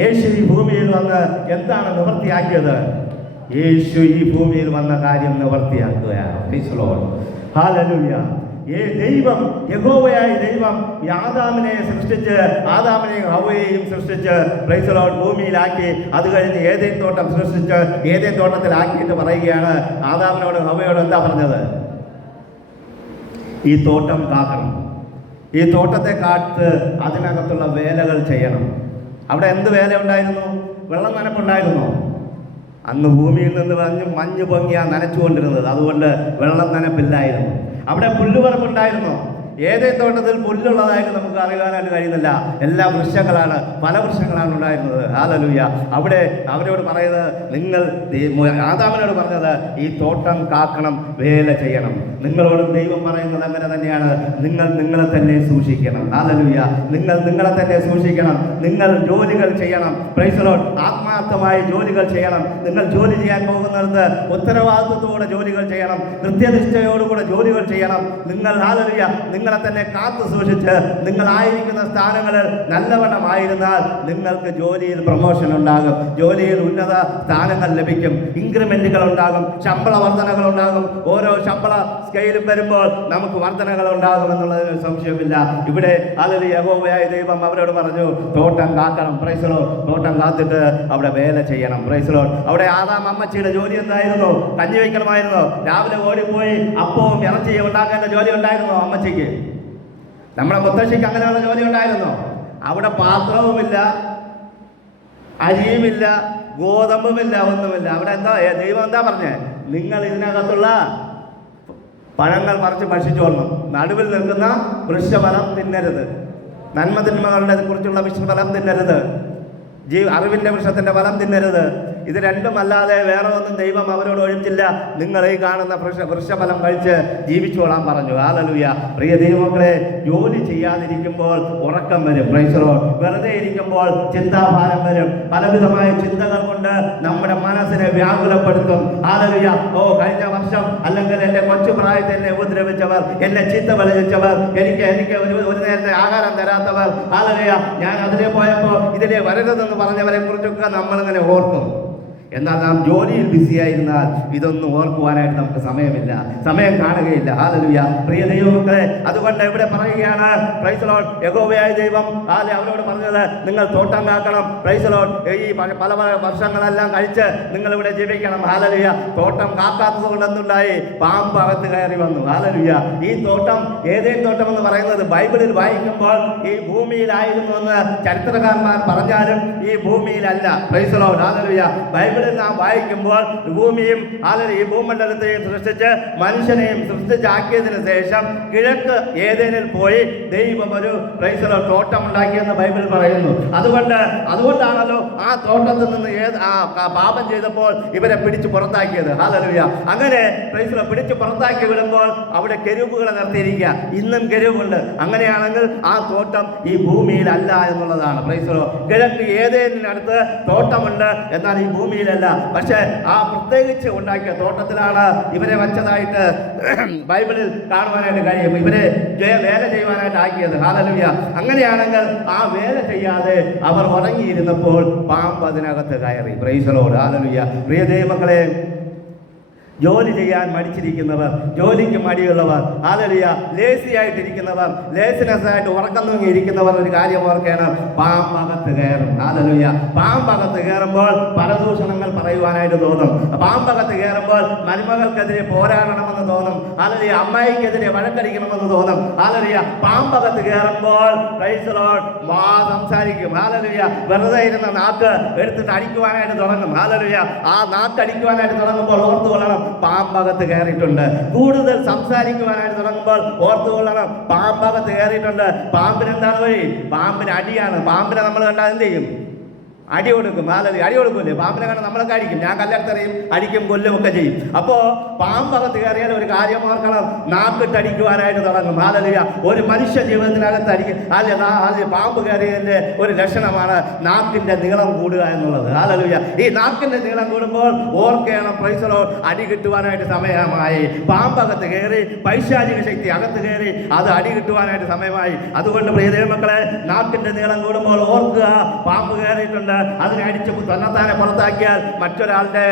യേശു ഈ ഭൂമിയിൽ വന്ന് എന്താണ് നിവർത്തിയാക്കിയത്? യേശു ഈ ഭൂമിയിൽ വന്ന കാര്യം നിവർത്തിയാക്കുകയാണ്. Praise the Lord. ഹല്ലേലൂയ. ദൈവം, യഹോവയായ ദൈവം ആദാമിനെ സൃഷ്ടിച്ച്, ആദാമിനെയും ഹവ്വയെയും സൃഷ്ടിച്ച് പ്രൈസ് ദി ലോർഡ് ഭൂമിയിലാക്കി. അത് കഴിഞ്ഞ് ഏദേൻ തോട്ടം സൃഷ്ടിച്ച് ഏദേൻ തോട്ടത്തിലാക്കിയിട്ട് പറയുകയാണ്, ആദാമിനോട് ഹവ്വയോട് എന്താ പറഞ്ഞത്? ഈ തോട്ടം കാക്കണം, ഈ തോട്ടത്തെ കാത്ത് അതിനകത്തുള്ള വേലകൾ ചെയ്യണം. അവിടെ എന്ത് വേല ഉണ്ടായിരുന്നു? വെള്ളം നനപ്പുണ്ടായിരുന്നോ? അന്ന് ഭൂമിയിൽ നിന്ന് മഞ്ഞ് പൊങ്ങിയാണ് നനച്ചുകൊണ്ടിരുന്നത്. അതുകൊണ്ട് വെള്ളം നനപ്പില്ലായിരുന്നു. അവിടെ പുല്ലുപറമ്പുണ്ടായിരുന്നോ? ഏതേ തോട്ടത്തിൽ പുല്ലുള്ളതായിട്ട് നമുക്ക് അറിയാനായിട്ട് കഴിയുന്നില്ല. എല്ലാ വൃക്ഷങ്ങളാണ്, പല വൃക്ഷങ്ങളാണ് ഉണ്ടായിരുന്നത്. ഹല്ലേലൂയ. അവിടെ അവരോട് പറയുന്നത്, നിങ്ങൾ ആദാമിനോട് പറഞ്ഞത് ഈ തോട്ടം കാക്കണം, വേല ചെയ്യണം. നിങ്ങളോടും ദൈവം പറയുന്നത് അങ്ങനെ തന്നെയാണ്. നിങ്ങൾ നിങ്ങളെ തന്നെ സൂക്ഷിക്കണം. ഹല്ലേലൂയ. നിങ്ങൾ നിങ്ങളെ തന്നെ സൂക്ഷിക്കണം. നിങ്ങൾ ജോലികൾ ചെയ്യണം. Praise the Lord. ആത്മാർത്ഥമായ ജോലികൾ ചെയ്യണം. നിങ്ങൾ ജോലി ചെയ്യാൻ പോകുന്നിടത്ത് ഉത്തരവാദിത്വത്തോടെ ജോലികൾ ചെയ്യണം. കൃത്യനിഷ്ഠയോടുകൂടെ ജോലികൾ ചെയ്യണം. നിങ്ങൾ ഹല്ലേലൂയ നിങ്ങളെ തന്നെ കാത്തു സൂക്ഷിച്ച് നിങ്ങളായിരിക്കുന്ന സ്ഥാനങ്ങളിൽ നല്ലവണ്ണമായിരുന്നാൽ നിങ്ങൾക്ക് ജോലിയിൽ പ്രൊമോഷൻ ഉണ്ടാകും, ജോലിയിൽ ഉന്നത സ്ഥാനങ്ങൾ ലഭിക്കും, ഇൻക്രിമെന്റുകൾ ഉണ്ടാകും, ശമ്പള വർധനകൾ ഉണ്ടാകും. ഓരോ ശമ്പള സ്കെയിലും വരുമ്പോൾ നമുക്ക് വർധനകൾ ഉണ്ടാകും എന്നുള്ളതിന് സംശയമില്ല. ഇവിടെ ഹല്ലേലൂയ യഹോവയായ ദൈവം അവരോട് പറഞ്ഞു, തോട്ടം കാക്കണം. Praise the lord. തോട്ടം കാത്തിട്ട് അവിടെ വേല ചെയ്യണം. Praise the lord. അവിടെ ആദാം അമ്മച്ചിയുടെ ജോലി എന്തായിരുന്നു? കഞ്ഞി വയ്ക്കണമായിരുന്നു. രാവിലെ ഓടിപ്പോയി അപ്പവും ഇറച്ചിയും ഉണ്ടാക്കേണ്ട ജോലി ഉണ്ടായിരുന്നു അമ്മച്ചിക്ക്. നമ്മുടെ മുത്തശ്ശിക്ക് അങ്ങനെയുള്ള ജോലി ഉണ്ടായിരുന്നു. അവിടെ പാത്രവുമില്ല, അരിയുമില്ല, ഗോതമ്പുമില്ല, ഒന്നുമില്ല. അവിടെ എന്താ ദൈവം എന്താ പറഞ്ഞേ? നിങ്ങൾ ഇതിനകത്തുള്ള പഴങ്ങൾ പറിച്ച് ഭക്ഷിച്ചോളണം. നടുവിൽ നിൽക്കുന്ന വൃക്ഷഫലം തിന്നരുത്. നന്മതിന്മകളുടെ കുറിച്ചുള്ള വൃക്ഷഫലം തിന്നരുത്. അറിവിന്റെ വൃക്ഷത്തിന്റെ ഫലം തിന്നരുത്. ഇത് രണ്ടുമല്ലാതെ വേറെ ഒന്നും ദൈവം അവരോട് ഒഴിച്ചില്ല. നിങ്ങൾ ഈ കാണുന്ന വൃക്ഷഫലം കഴിച്ച് ജീവിച്ചോളാൻ പറഞ്ഞു. ഹല്ലേലൂയ. പ്രിയ ദൈവമക്കളെ, ജോലി ചെയ്യാതിരിക്കുമ്പോൾ ഉറക്കം വരും. Price the Lord. വെറുതെ ഇരിക്കുമ്പോൾ ചിന്താഭാരം വരും. പലവിധമായ ചിന്തകൾ കൊണ്ട് നമ്മുടെ മനസ്സിനെ വ്യാകുലപ്പെടുത്തും. ഹല്ലേലൂയ. കഴിഞ്ഞ വർഷം അല്ലെങ്കിൽ എൻ്റെ കൊച്ചു പ്രായത്തിൽ എന്നെ ഉപദ്രവിച്ചവർ, എന്നെ ചീത്ത വിളിച്ചവർ, എനിക്ക് ഒരു നേരത്തെ ആഹാരം തരാത്തവർ, ഹല്ലേലൂയ, ഞാൻ അതിലെ പോയപ്പോൾ ഇതിലെ വരരുതെന്ന് പറഞ്ഞവരെ കുറിച്ചൊക്കെ നമ്മളിങ്ങനെ ഓർക്കും. എന്നാൽ നാം ജോലിയിൽ ബിസിയായിരുന്നാൽ ഇതൊന്നും ഓർക്കുവാനായിട്ട് നമുക്ക് സമയമില്ല, സമയം കാണുകയില്ല. ഹല്ലേലൂയ. പ്രിയ ദൈവമക്കളെ, അതുകൊണ്ട് ഇവിടെ പറയുകയാണ്, പ്രൈസ് ദി ലോർഡ്, യഹോവയായ ദൈവം അവരോട് പറഞ്ഞത്, നിങ്ങൾ തോട്ടം കാക്കണം. Praise the lord. ഈ പല വർഷങ്ങളെല്ലാം കഴിച്ച് നിങ്ങൾ ഇവിടെ ജീവിക്കണം. ഹല്ലേലൂയ. തോട്ടം കാക്കാത്തത് കൊണ്ട് എന്തുണ്ടായി? പാമ്പ് അകത്ത് കയറി വന്നു. ഹല്ലേലൂയ. ഈ തോട്ടം, ഏതേൻ തോട്ടം എന്ന് പറയുന്നത് ബൈബിളിൽ വായിക്കുമ്പോൾ ഈ ഭൂമിയിലായിരുന്നു എന്ന് ചരിത്രകാരന്മാർ പറഞ്ഞാലും ഈ ഭൂമിയിലല്ല. Praise the Lord. ഹല്ലേലൂയ. ബൈബിളിൽ നാം വായിക്കുമ്പോൾ ഭൂമിയും ഈ ഭൂമണ്ഡലത്തെയും സൃഷ്ടിച്ച് മനുഷ്യനെയും സൃഷ്ടിച്ചാക്കിയതിനു ശേഷം കിഴക്ക് ഏതേനിൽ പോയി ദൈവം ഒരു പ്രൈസ് ദി ലോർഡ് തോട്ടം ഉണ്ടാക്കിയെന്ന് ബൈബിൾ പറയുന്നു. അതുകൊണ്ടാണല്ലോ ആ തോട്ടത്തിൽ നിന്ന് പാപം ചെയ്തപ്പോൾ ഇവരെ പിടിച്ചു പുറത്താക്കിയത്. ഹല്ലേലൂയ. അങ്ങനെ പ്രൈസ് ദി ലോർഡ് പിടിച്ചു പുറത്താക്കി വിടുമ്പോൾ അവിടെ കെരൂബുകളെ നിർത്തിയിരിക്കുക. ഇന്നും കെരൂബുണ്ട്. അങ്ങനെയാണെങ്കിൽ ആ തോട്ടം ഈ ഭൂമിയിലല്ല എന്നുള്ളതാണ്. Price the Lord. കിഴക്ക് ഏതേനിനടുത്ത് തോട്ടമുണ്ട്, എന്നാൽ ഈ ഭൂമിയിലല്ല. പക്ഷേ ആ പ്രത്യേകിച്ച് ഉണ്ടാക്കിയ തോട്ടത്തിലാണ് ഇവരെ വെച്ചതായിട്ട് ബൈബിളിൽ കാണുവാനായിട്ട് കഴിയും. ഇവരെ വേല ചെയ്യുവാനായിട്ട് ആക്കിയത്. ഹല്ലേലൂയ. അങ്ങനെയാണെങ്കിൽ ആ വേല ചെയ്യാതെ അവർ ഉറങ്ങിയിരുന്നപ്പോൾ പാമ്പ് അതിനകത്ത് കയറി. Price the Lord. ഹല്ലേലൂയ. പ്രിയ ദൈവമക്കളെ, ജോലി ചെയ്യാൻ മടിച്ചിരിക്കുന്നവർ, ജോലിക്ക് മടിയുള്ളവർ, ഹല്ലേലൂയ, ലേസി ആയിട്ടിരിക്കുന്നവർ, ലേസിനെസ് ആയിട്ട് ഉറക്കം തൂങ്ങിയിരിക്കുന്നവർ ഒരു കാര്യം ഓർക്കണം, പാമ്പകത്ത് കയറും. ഹല്ലേലൂയ. പാമ്പകത്ത് കയറുമ്പോൾ പരദൂഷണങ്ങൾ പറയുവാനായിട്ട് തോന്നും. പാമ്പകത്ത് കയറുമ്പോൾ മരുമകൾക്കെതിരെ പോരാടണമെന്ന് തോന്നും. ഹല്ലേലൂയ. അമ്മായിക്കെതിരെ വഴക്കടിക്കണമെന്ന് തോന്നും. ഹല്ലേലൂയ. പാമ്പകത്ത് കയറുമ്പോൾ പ്രൈസ് ദി ലോർഡ് സംസാരിക്കും. ഹല്ലേലൂയ. വെറുതെ ഇരുന്ന നാക്ക് എടുത്തിട്ട് അടിക്കുവാനായിട്ട് തുടങ്ങും. ഹല്ലേലൂയ. ആ നാക്ക് അടിക്കുവാനായിട്ട് തുടങ്ങുമ്പോൾ ഓർത്തുകൊള്ളണം, പാമ്പകത്ത് കയറിയിട്ടുണ്ട്. കൂടുതൽ സംസാരിക്കുവാനായിട്ട് തുടങ്ങുമ്പോൾ ഓർത്തുകൊള്ളണം, പാമ്പകത്ത് കയറിയിട്ടുണ്ട്. പാമ്പിന് എന്താണ് വഴി? പാമ്പിന് അടിയാണ്. പാമ്പിനെ നമ്മൾ കണ്ടാൽ എന്ത് ചെയ്യും? അടി കൊടുക്കും. ഹല്ലേലൂയ. അടി കൊടുക്കൂലേ? പാമ്പിനെ കണ്ടാൽ നമ്മളൊക്കെ അടിക്കും. ഞാൻ കല്ലെടുത്തെറിയും, അടിക്കും, കൊല്ലും ഒക്കെ ചെയ്യും. അപ്പോൾ പാമ്പകത്ത് കയറിയാൽ ഒരു കാര്യം ഓർക്കണം, നാക്കിട്ടടിക്കുവാനായിട്ട് തുടങ്ങും. ഹല്ലേലൂയ. ഒരു മനുഷ്യ ജീവിതത്തിനകത്ത് അടിക്കും. പാമ്പ് കയറിയതിൻ്റെ ഒരു ലക്ഷണമാണ് നാക്കിൻ്റെ നീളം കൂടുക എന്നുള്ളത്. ഹല്ലേലൂയ. ഈ നാക്കിൻ്റെ നീളം കൂടുമ്പോൾ ഓർക്കണം, പ്രൈസ് ദി ലോർഡ്, അടി കിട്ടുവാനായിട്ട് സമയമായി. പാമ്പകത്ത് കയറി, പൈശാചിക ശക്തി അകത്ത് കയറി, അത് അടി കിട്ടുവാനായിട്ട് സമയമായി. അതുകൊണ്ട് പ്രിയ ദൈവമക്കളെ, നാക്കിൻ്റെ നീളം കൂടുമ്പോൾ ഓർക്കുക, പാമ്പ് കയറിയിട്ടുണ്ട്. അതിനെ അടിച്ച് തന്നെത്താനെ പുറത്താക്കിയാൽ മറ്റൊരാളുടെ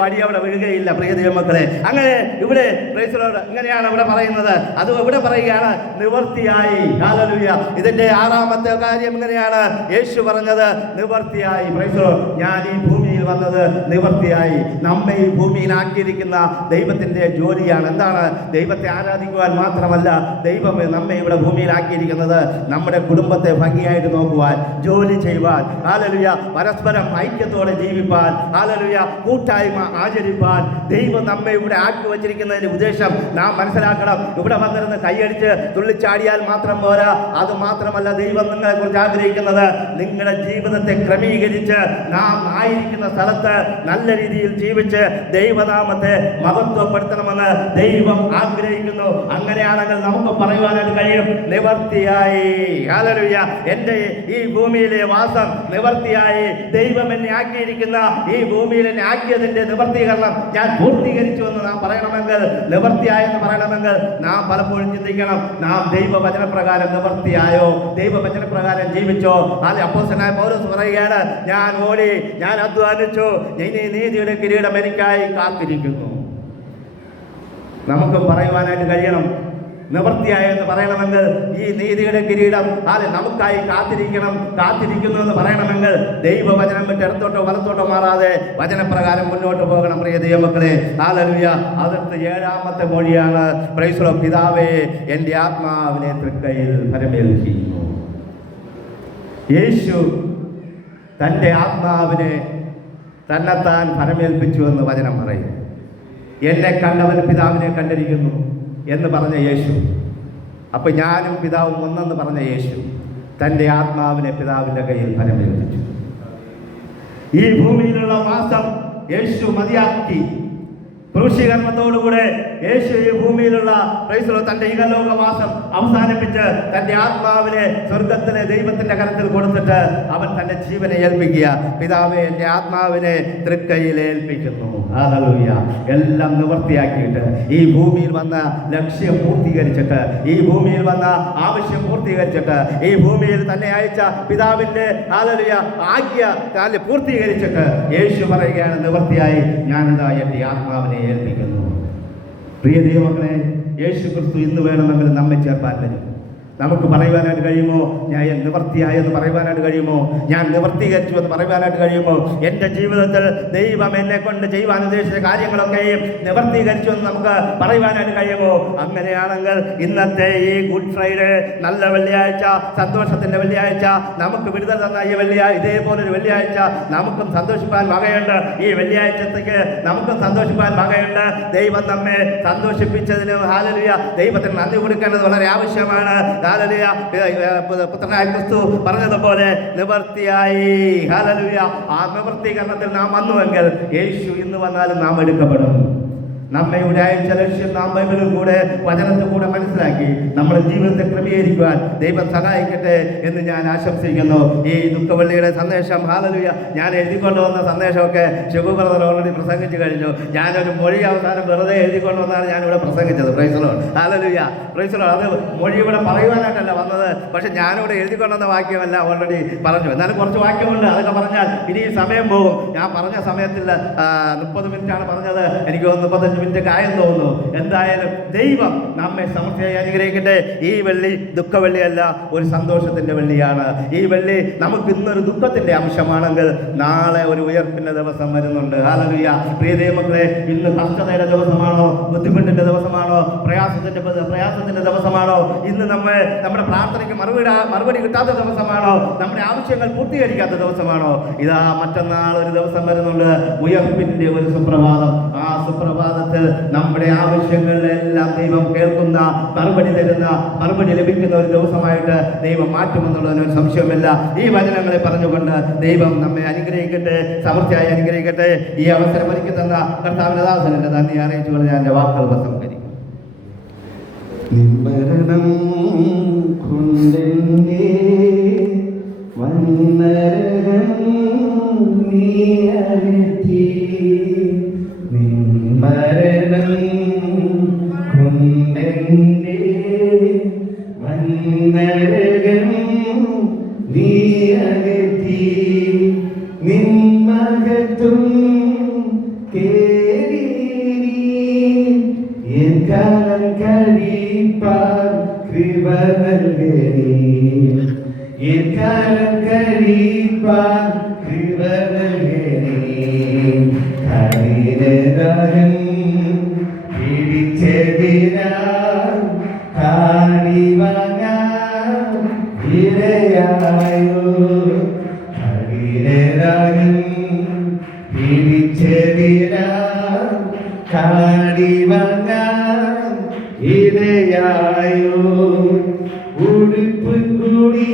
വടി അവിടെ വീഴുകയില്ല. പ്രിയ ദൈവമക്കളെ, അങ്ങനെ ഇവിടെ പ്രൈസ് ദി ലോർഡ് ഇങ്ങനെയാണ് ഇവിടെ പറയുന്നത്. അത് ഇവിടെ പറയുകയാണ്, നിവൃത്തിയായി. ഹല്ലേലൂയ. ഇതിന്റെ 6ാമത്തെ കാര്യം ഇങ്ങനെയാണ് യേശു പറഞ്ഞത്, നിവൃത്തിയായി. Price the Lord. ഞാൻ ഈ ഭൂമിയിൽ വന്നത് നിവൃത്തിയായി. നമ്മെ ഈ ഭൂമിയിലാക്കിയിരിക്കുന്ന ദൈവത്തിന്റെ ജോലിയാണ്. എന്താണ്? ദൈവത്തെ ആരാധിക്കുവാൻ മാത്രമല്ല, ദൈവം നമ്മെ ഇവിടെ ഭൂമിയിലാക്കിയിരിക്കുന്നത് നമ്മുടെ കുടുംബത്തെ ഭംഗിയായിട്ട് നോക്കുവാൻ, ജോലി ചെയ്യുവാൻ, ഹല്ലേലൂയ, പരസ്പരം ഐക്യത്തോടെ ജീവിപ്പാൻ, ഹല്ലേലൂയ, കൂട്ടായ്മ ആചരിപ്പാൻ ദൈവം നമ്മെ ഇവിടെ ആക്കി വച്ചിരിക്കുന്നതിന്റെ ഉദ്ദേശം നാം മനസ്സിലാക്കണം. ഇവിടെ വന്നിരുന്ന് കൈയടിച്ച് തുള്ളിച്ചാടിയാൽ മാത്രം പോരാ. അത് മാത്രമല്ല, ദൈവം നിങ്ങളെ കുറിച്ച് ആഗ്രഹിക്കുന്നത് നിങ്ങളുടെ ജീവിതത്തെ ക്രമീകരിച്ച് നാം ആയിരിക്കുന്ന സ്ഥലത്ത് നല്ല രീതിയിൽ ജീവിച്ച് ദൈവനാമത്തെ മഹത്വപ്പെടുത്തണമെന്ന് ദൈവം ആഗ്രഹിക്കുന്നു. അങ്ങനെയാണെങ്കിൽ നമുക്ക് പറയുവാനായിട്ട് കഴിയും, നിവൃത്തിയായി. ഹല്ലേലൂയ. എൻ്റെ ഈ ഭൂമിയിലെ വാസം നിവൃത്തിയായി. ദൈവം എന്നെ ആക്കിയിരിക്കുന്ന ഈ ഭൂമിയിൽ എന്നെ ആക്കിയതിന്റെ നിവൃത്തീകരണം ഞാൻ പൂർത്തീകരിച്ചു എന്ന് നാം പറയണമെങ്കിൽ, നിവൃത്തിയായെന്ന് പറയണമെങ്കിൽ നാം പലപ്പോഴും ചിന്തിക്കണം, നാം ദൈവവചനപ്രകാരം നിവൃത്തിയായോ? ദൈവവചനപ്രകാരം ജീവിച്ചോ? അത് അപ്പോസ്തലനായ പൗലോസ് പറയുകയാണ്, ഞാൻ ഓടി, ഞാൻ അധ്വാനിച്ചു, ഇനി നീതിയുടെ കിരീടം എനിക്കായി കാത്തിരിക്കുന്നു. നമുക്കും പറയുവാനായിട്ട് കഴിയണം, നിവൃത്തിയായെന്ന് പറയണമെങ്കിൽ ഈ നീതിയുടെ കിരീടം നമുക്കായി കാത്തിരിക്കുന്നു എന്ന് പറയണമെങ്കിൽ ദൈവവചനം വിട്ട് ഇടത്തോട്ടോ വലത്തോട്ടോ മാറാതെ വചനപ്രകാരം മുന്നോട്ട് പോകണം. പ്രിയ ദൈവമക്കളെ, ഹല്ലേലൂയ. അതിർത്ത് 7ാമത്തെ മൊഴിയാണ്, പ്രൈസ് ദി ലോർഡ്. പിതാവേ, എൻ്റെ ആത്മാവിനെ തൃക്കൈയിൽ ഫലമേൽപ്പിക്കുന്നു. യേശു തൻ്റെ ആത്മാവിനെ തന്നെത്താൻ ഫലമേൽപ്പിച്ചു എന്ന് വചനം പറയും. എന്നെ കണ്ടവൻ പിതാവിനെ കണ്ടിരിക്കുന്നു എന്ന് പറഞ്ഞ യേശു, അപ്പം ഞാനും പിതാവും ഒന്നെന്ന് പറഞ്ഞ യേശു തൻ്റെ ആത്മാവിനെ പിതാവിൻ്റെ കയ്യിൽ ഫലമേൽപ്പിച്ചു. ഈ ഭൂമിയിലുള്ള വാസം യേശു മതിയാക്കി. ക്രൂശീകരണത്തോടുകൂടെ യേശു ഈ ഭൂമിയിലുള്ള തന്റെ ഇഹലോകവാസം അവസാനിപ്പിച്ച് തന്റെ ആത്മാവിനെ സ്വർഗത്തിലെ ദൈവത്തിന്റെ കരത്തിൽ കൊടുത്തിട്ട് അവൻ തന്റെ ജീവനെ ഏൽപ്പിക്കുക. പിതാവേ, എന്റെ ആത്മാവിനെ തൃക്കൈയിൽ ഏൽപ്പിക്കുന്നു. ഹല്ലേലൂയ. എല്ലാം നിവൃത്തിയാക്കിയിട്ട് ഈ ഭൂമിയിൽ വന്ന ലക്ഷ്യം പൂർത്തീകരിച്ചിട്ട്, ഈ ഭൂമിയിൽ വന്ന ആവശ്യം പൂർത്തീകരിച്ചിട്ട്, ഈ ഭൂമിയിൽ തന്നെ അയച്ച പിതാവിന്റെ ഹല്ലേലൂയ ആജ്ഞ പൂർത്തീകരിച്ചിട്ട് യേശു പറയുകയാണ്, നിവൃത്തിയായി, ഞാനിതാ എന്റെ ആത്മാവിനെ ഏൽപ്പിക്കുന്നു. പ്രിയ ദൈവമക്കളെ, യേശു ക്രിസ്തു ഇന്ന് വേണമെങ്കിൽ നമ്മെ ചേർക്കാൻ വരും. നമുക്ക് പറയുവാനായിട്ട് കഴിയുമോ? ഞാൻ നിവൃത്തിയായെന്ന് പറയുവാനായിട്ട് കഴിയുമോ? ഞാൻ നിവൃത്തീകരിച്ചു എന്ന് പറയുവാനായിട്ട് കഴിയുമോ? എൻ്റെ ജീവിതത്തിൽ ദൈവം എന്നെ കൊണ്ട് ചെയ്യുവാൻ ഉദ്ദേശിച്ച കാര്യങ്ങളൊക്കെയും നിവൃത്തീകരിച്ചു എന്ന് നമുക്ക് പറയുവാനായിട്ട് കഴിയുമോ? അങ്ങനെയാണെങ്കിൽ ഇന്നത്തെ ഈ ഗുഡ് ഫ്രൈഡേ, നല്ല വെള്ളിയാഴ്ച, സന്തോഷത്തിൻ്റെ വെള്ളിയാഴ്ച, നമുക്ക് വിടുതൽ തന്ന ഈ ഇതേപോലൊരു വെള്ളിയാഴ്ച നമുക്കും സന്തോഷിപ്പാൻ വകയുണ്ട്. ഈ വെള്ളിയാഴ്ചത്തേക്ക് നമുക്കും സന്തോഷിപ്പാൻ വകയുണ്ട്. ദൈവം നമ്മെ സന്തോഷിപ്പിച്ചതിന് ഹല്ലേലൂയ ദൈവത്തിന് നന്ദി കൊടുക്കേണ്ടത് വളരെ ആവശ്യമാണ്. പുത്രനായ ക്രിസ്തു പറഞ്ഞതുപോലെ നിവൃത്തിയായി. ഹല്ലേലൂയ. ആ നിവൃത്തീകരണത്തിൽ നാം വന്നുവെങ്കിൽ യേശു ഇന്ന് വന്നാലും നാം എടുക്കപ്പെടും. നമ്മെ ഇവിടെ അയച്ച ലക്ഷ്യം നാം ബൈബിളിൽ കൂടെ വചനത്തിൽ കൂടെ മനസ്സിലാക്കി നമ്മുടെ ജീവിതത്തെ ക്രമീകരിക്കുവാൻ ദൈവം സഹായിക്കട്ടെ എന്ന് ഞാൻ ആശംസിക്കുന്നു. ഈ ദുഃഖവെള്ളിയുടെ സന്ദേശം, ഹല്ലേലൂയ, ഞാൻ എഴുതിക്കൊണ്ട് വന്ന സന്ദേശമൊക്കെ ശിവ ബ്രദർ ഓൾറെഡി പ്രസംഗിച്ചു കഴിഞ്ഞു. ഞാനൊരു മൊഴി അവസാനം വെറുതെ എഴുതിക്കൊണ്ട് വന്നാണ് ഞാനിവിടെ പ്രസംഗിച്ചത്. Price the Lord. Hallelujah. Praise the Lord. അത് മൊഴി ഇവിടെ പറയുവാനായിട്ടല്ല വന്നത്, പക്ഷെ ഞാനിവിടെ എഴുതിക്കൊണ്ടുവന്ന വാക്യമല്ല ഓൾറെഡി പറഞ്ഞു. എന്നാലും കുറച്ച് വാക്യമുണ്ട്, അതൊക്കെ പറഞ്ഞാൽ ഇനി സമയം പോകും. ഞാൻ പറഞ്ഞ സമയത്തിൽ 30 മിനിറ്റാണ് പറഞ്ഞത്. എനിക്ക് 35 മിനിറ്റ് ആയെന്ന് തോന്നുന്നു. എന്തായാലും ദൈവം നമ്മെ സമൃദ്ധിയായി അനുഗ്രഹിക്കട്ടെ. ഈ വെള്ളി ദുഃഖവെള്ളിയല്ല, ഒരു സന്തോഷത്തിന്റെ വെള്ളിയാണ്. ഈ വെള്ളി നമുക്ക് ഇന്നൊരു ദുഃഖത്തിന്റെ അംശമാണെങ്കിൽ നാളെ ഒരു ഉയർപ്പിന്റെ ദിവസം വരുന്നുണ്ട്. ഹല്ലേലൂയ. പ്രിയ ദൈവമക്കളെ, ഇന്ന് കഷ്ടതയുടെ ദിവസമാണോ? ബുദ്ധിമുട്ടിന്റെ ദിവസമാണോ? പ്രയാസത്തിന്റെ ദിവസമാണോ? ഇന്ന് നമ്മുടെ പ്രാർത്ഥനയ്ക്ക് മറുപടി കിട്ടാത്ത ദിവസമാണോ? നമ്മുടെ ആവശ്യങ്ങൾ പൂർത്തീകരിക്കാത്ത ദിവസമാണോ? ഇതാ മറ്റന്നാൾ ഒരു ദിവസം വരുന്നുണ്ട്, ഉയർപ്പിന്റെ ഒരു സുപ്രഭാതം. ആ സുപ്രഭാതത്തിൽ നമ്മുടെ ആവശ്യങ്ങളിലെല്ലാം ദൈവം കേൾക്കുന്ന, മറുപടി ലഭിക്കുന്ന ഒരു ദിവസമായിട്ട് ദൈവം മാറ്റുമെന്നുള്ളതിനൊരു സംശയമില്ല. ഈ വചനങ്ങളെ പറഞ്ഞുകൊണ്ട് ദൈവം നമ്മെ അനുഗ്രഹിക്കട്ടെ, സമൃദ്ധിയായി അനുഗ്രഹിക്കട്ടെ. ഈ അവസരം ഒരുക്കി തന്ന കർത്താവിന്റെ ദാസനെ നന്ദി അറിയിച്ചുകൊണ്ട് ഞാൻ എൻ്റെ വാക്കുകൾ ഉപസംഹരിക്കും. നിമ്മരണം കൊണ്ടെന്നെ വന്നരകം നീ അകറ്റി, നിമ്മരണം കൊണ്ടെന്നെ വന്നരകം നീ അകറ്റി, നിന്മഹത്വം കേറി കാലം കഴിപ്പാൻ കൃപ നൽകണേ, കാലം കഴിപ്പാൻ കൃപ നൽകണേ. കഠിനദാഹം പിടിച്ചതിനാൽ കാടി വാങ്ങാൻ ഇടയായോ, കഠിനദാഹം പിടിച്ചതിനാൽ കാടി വാങ്ങാൻ ഇടയായോ. ഉടുപ്പ് കൂടി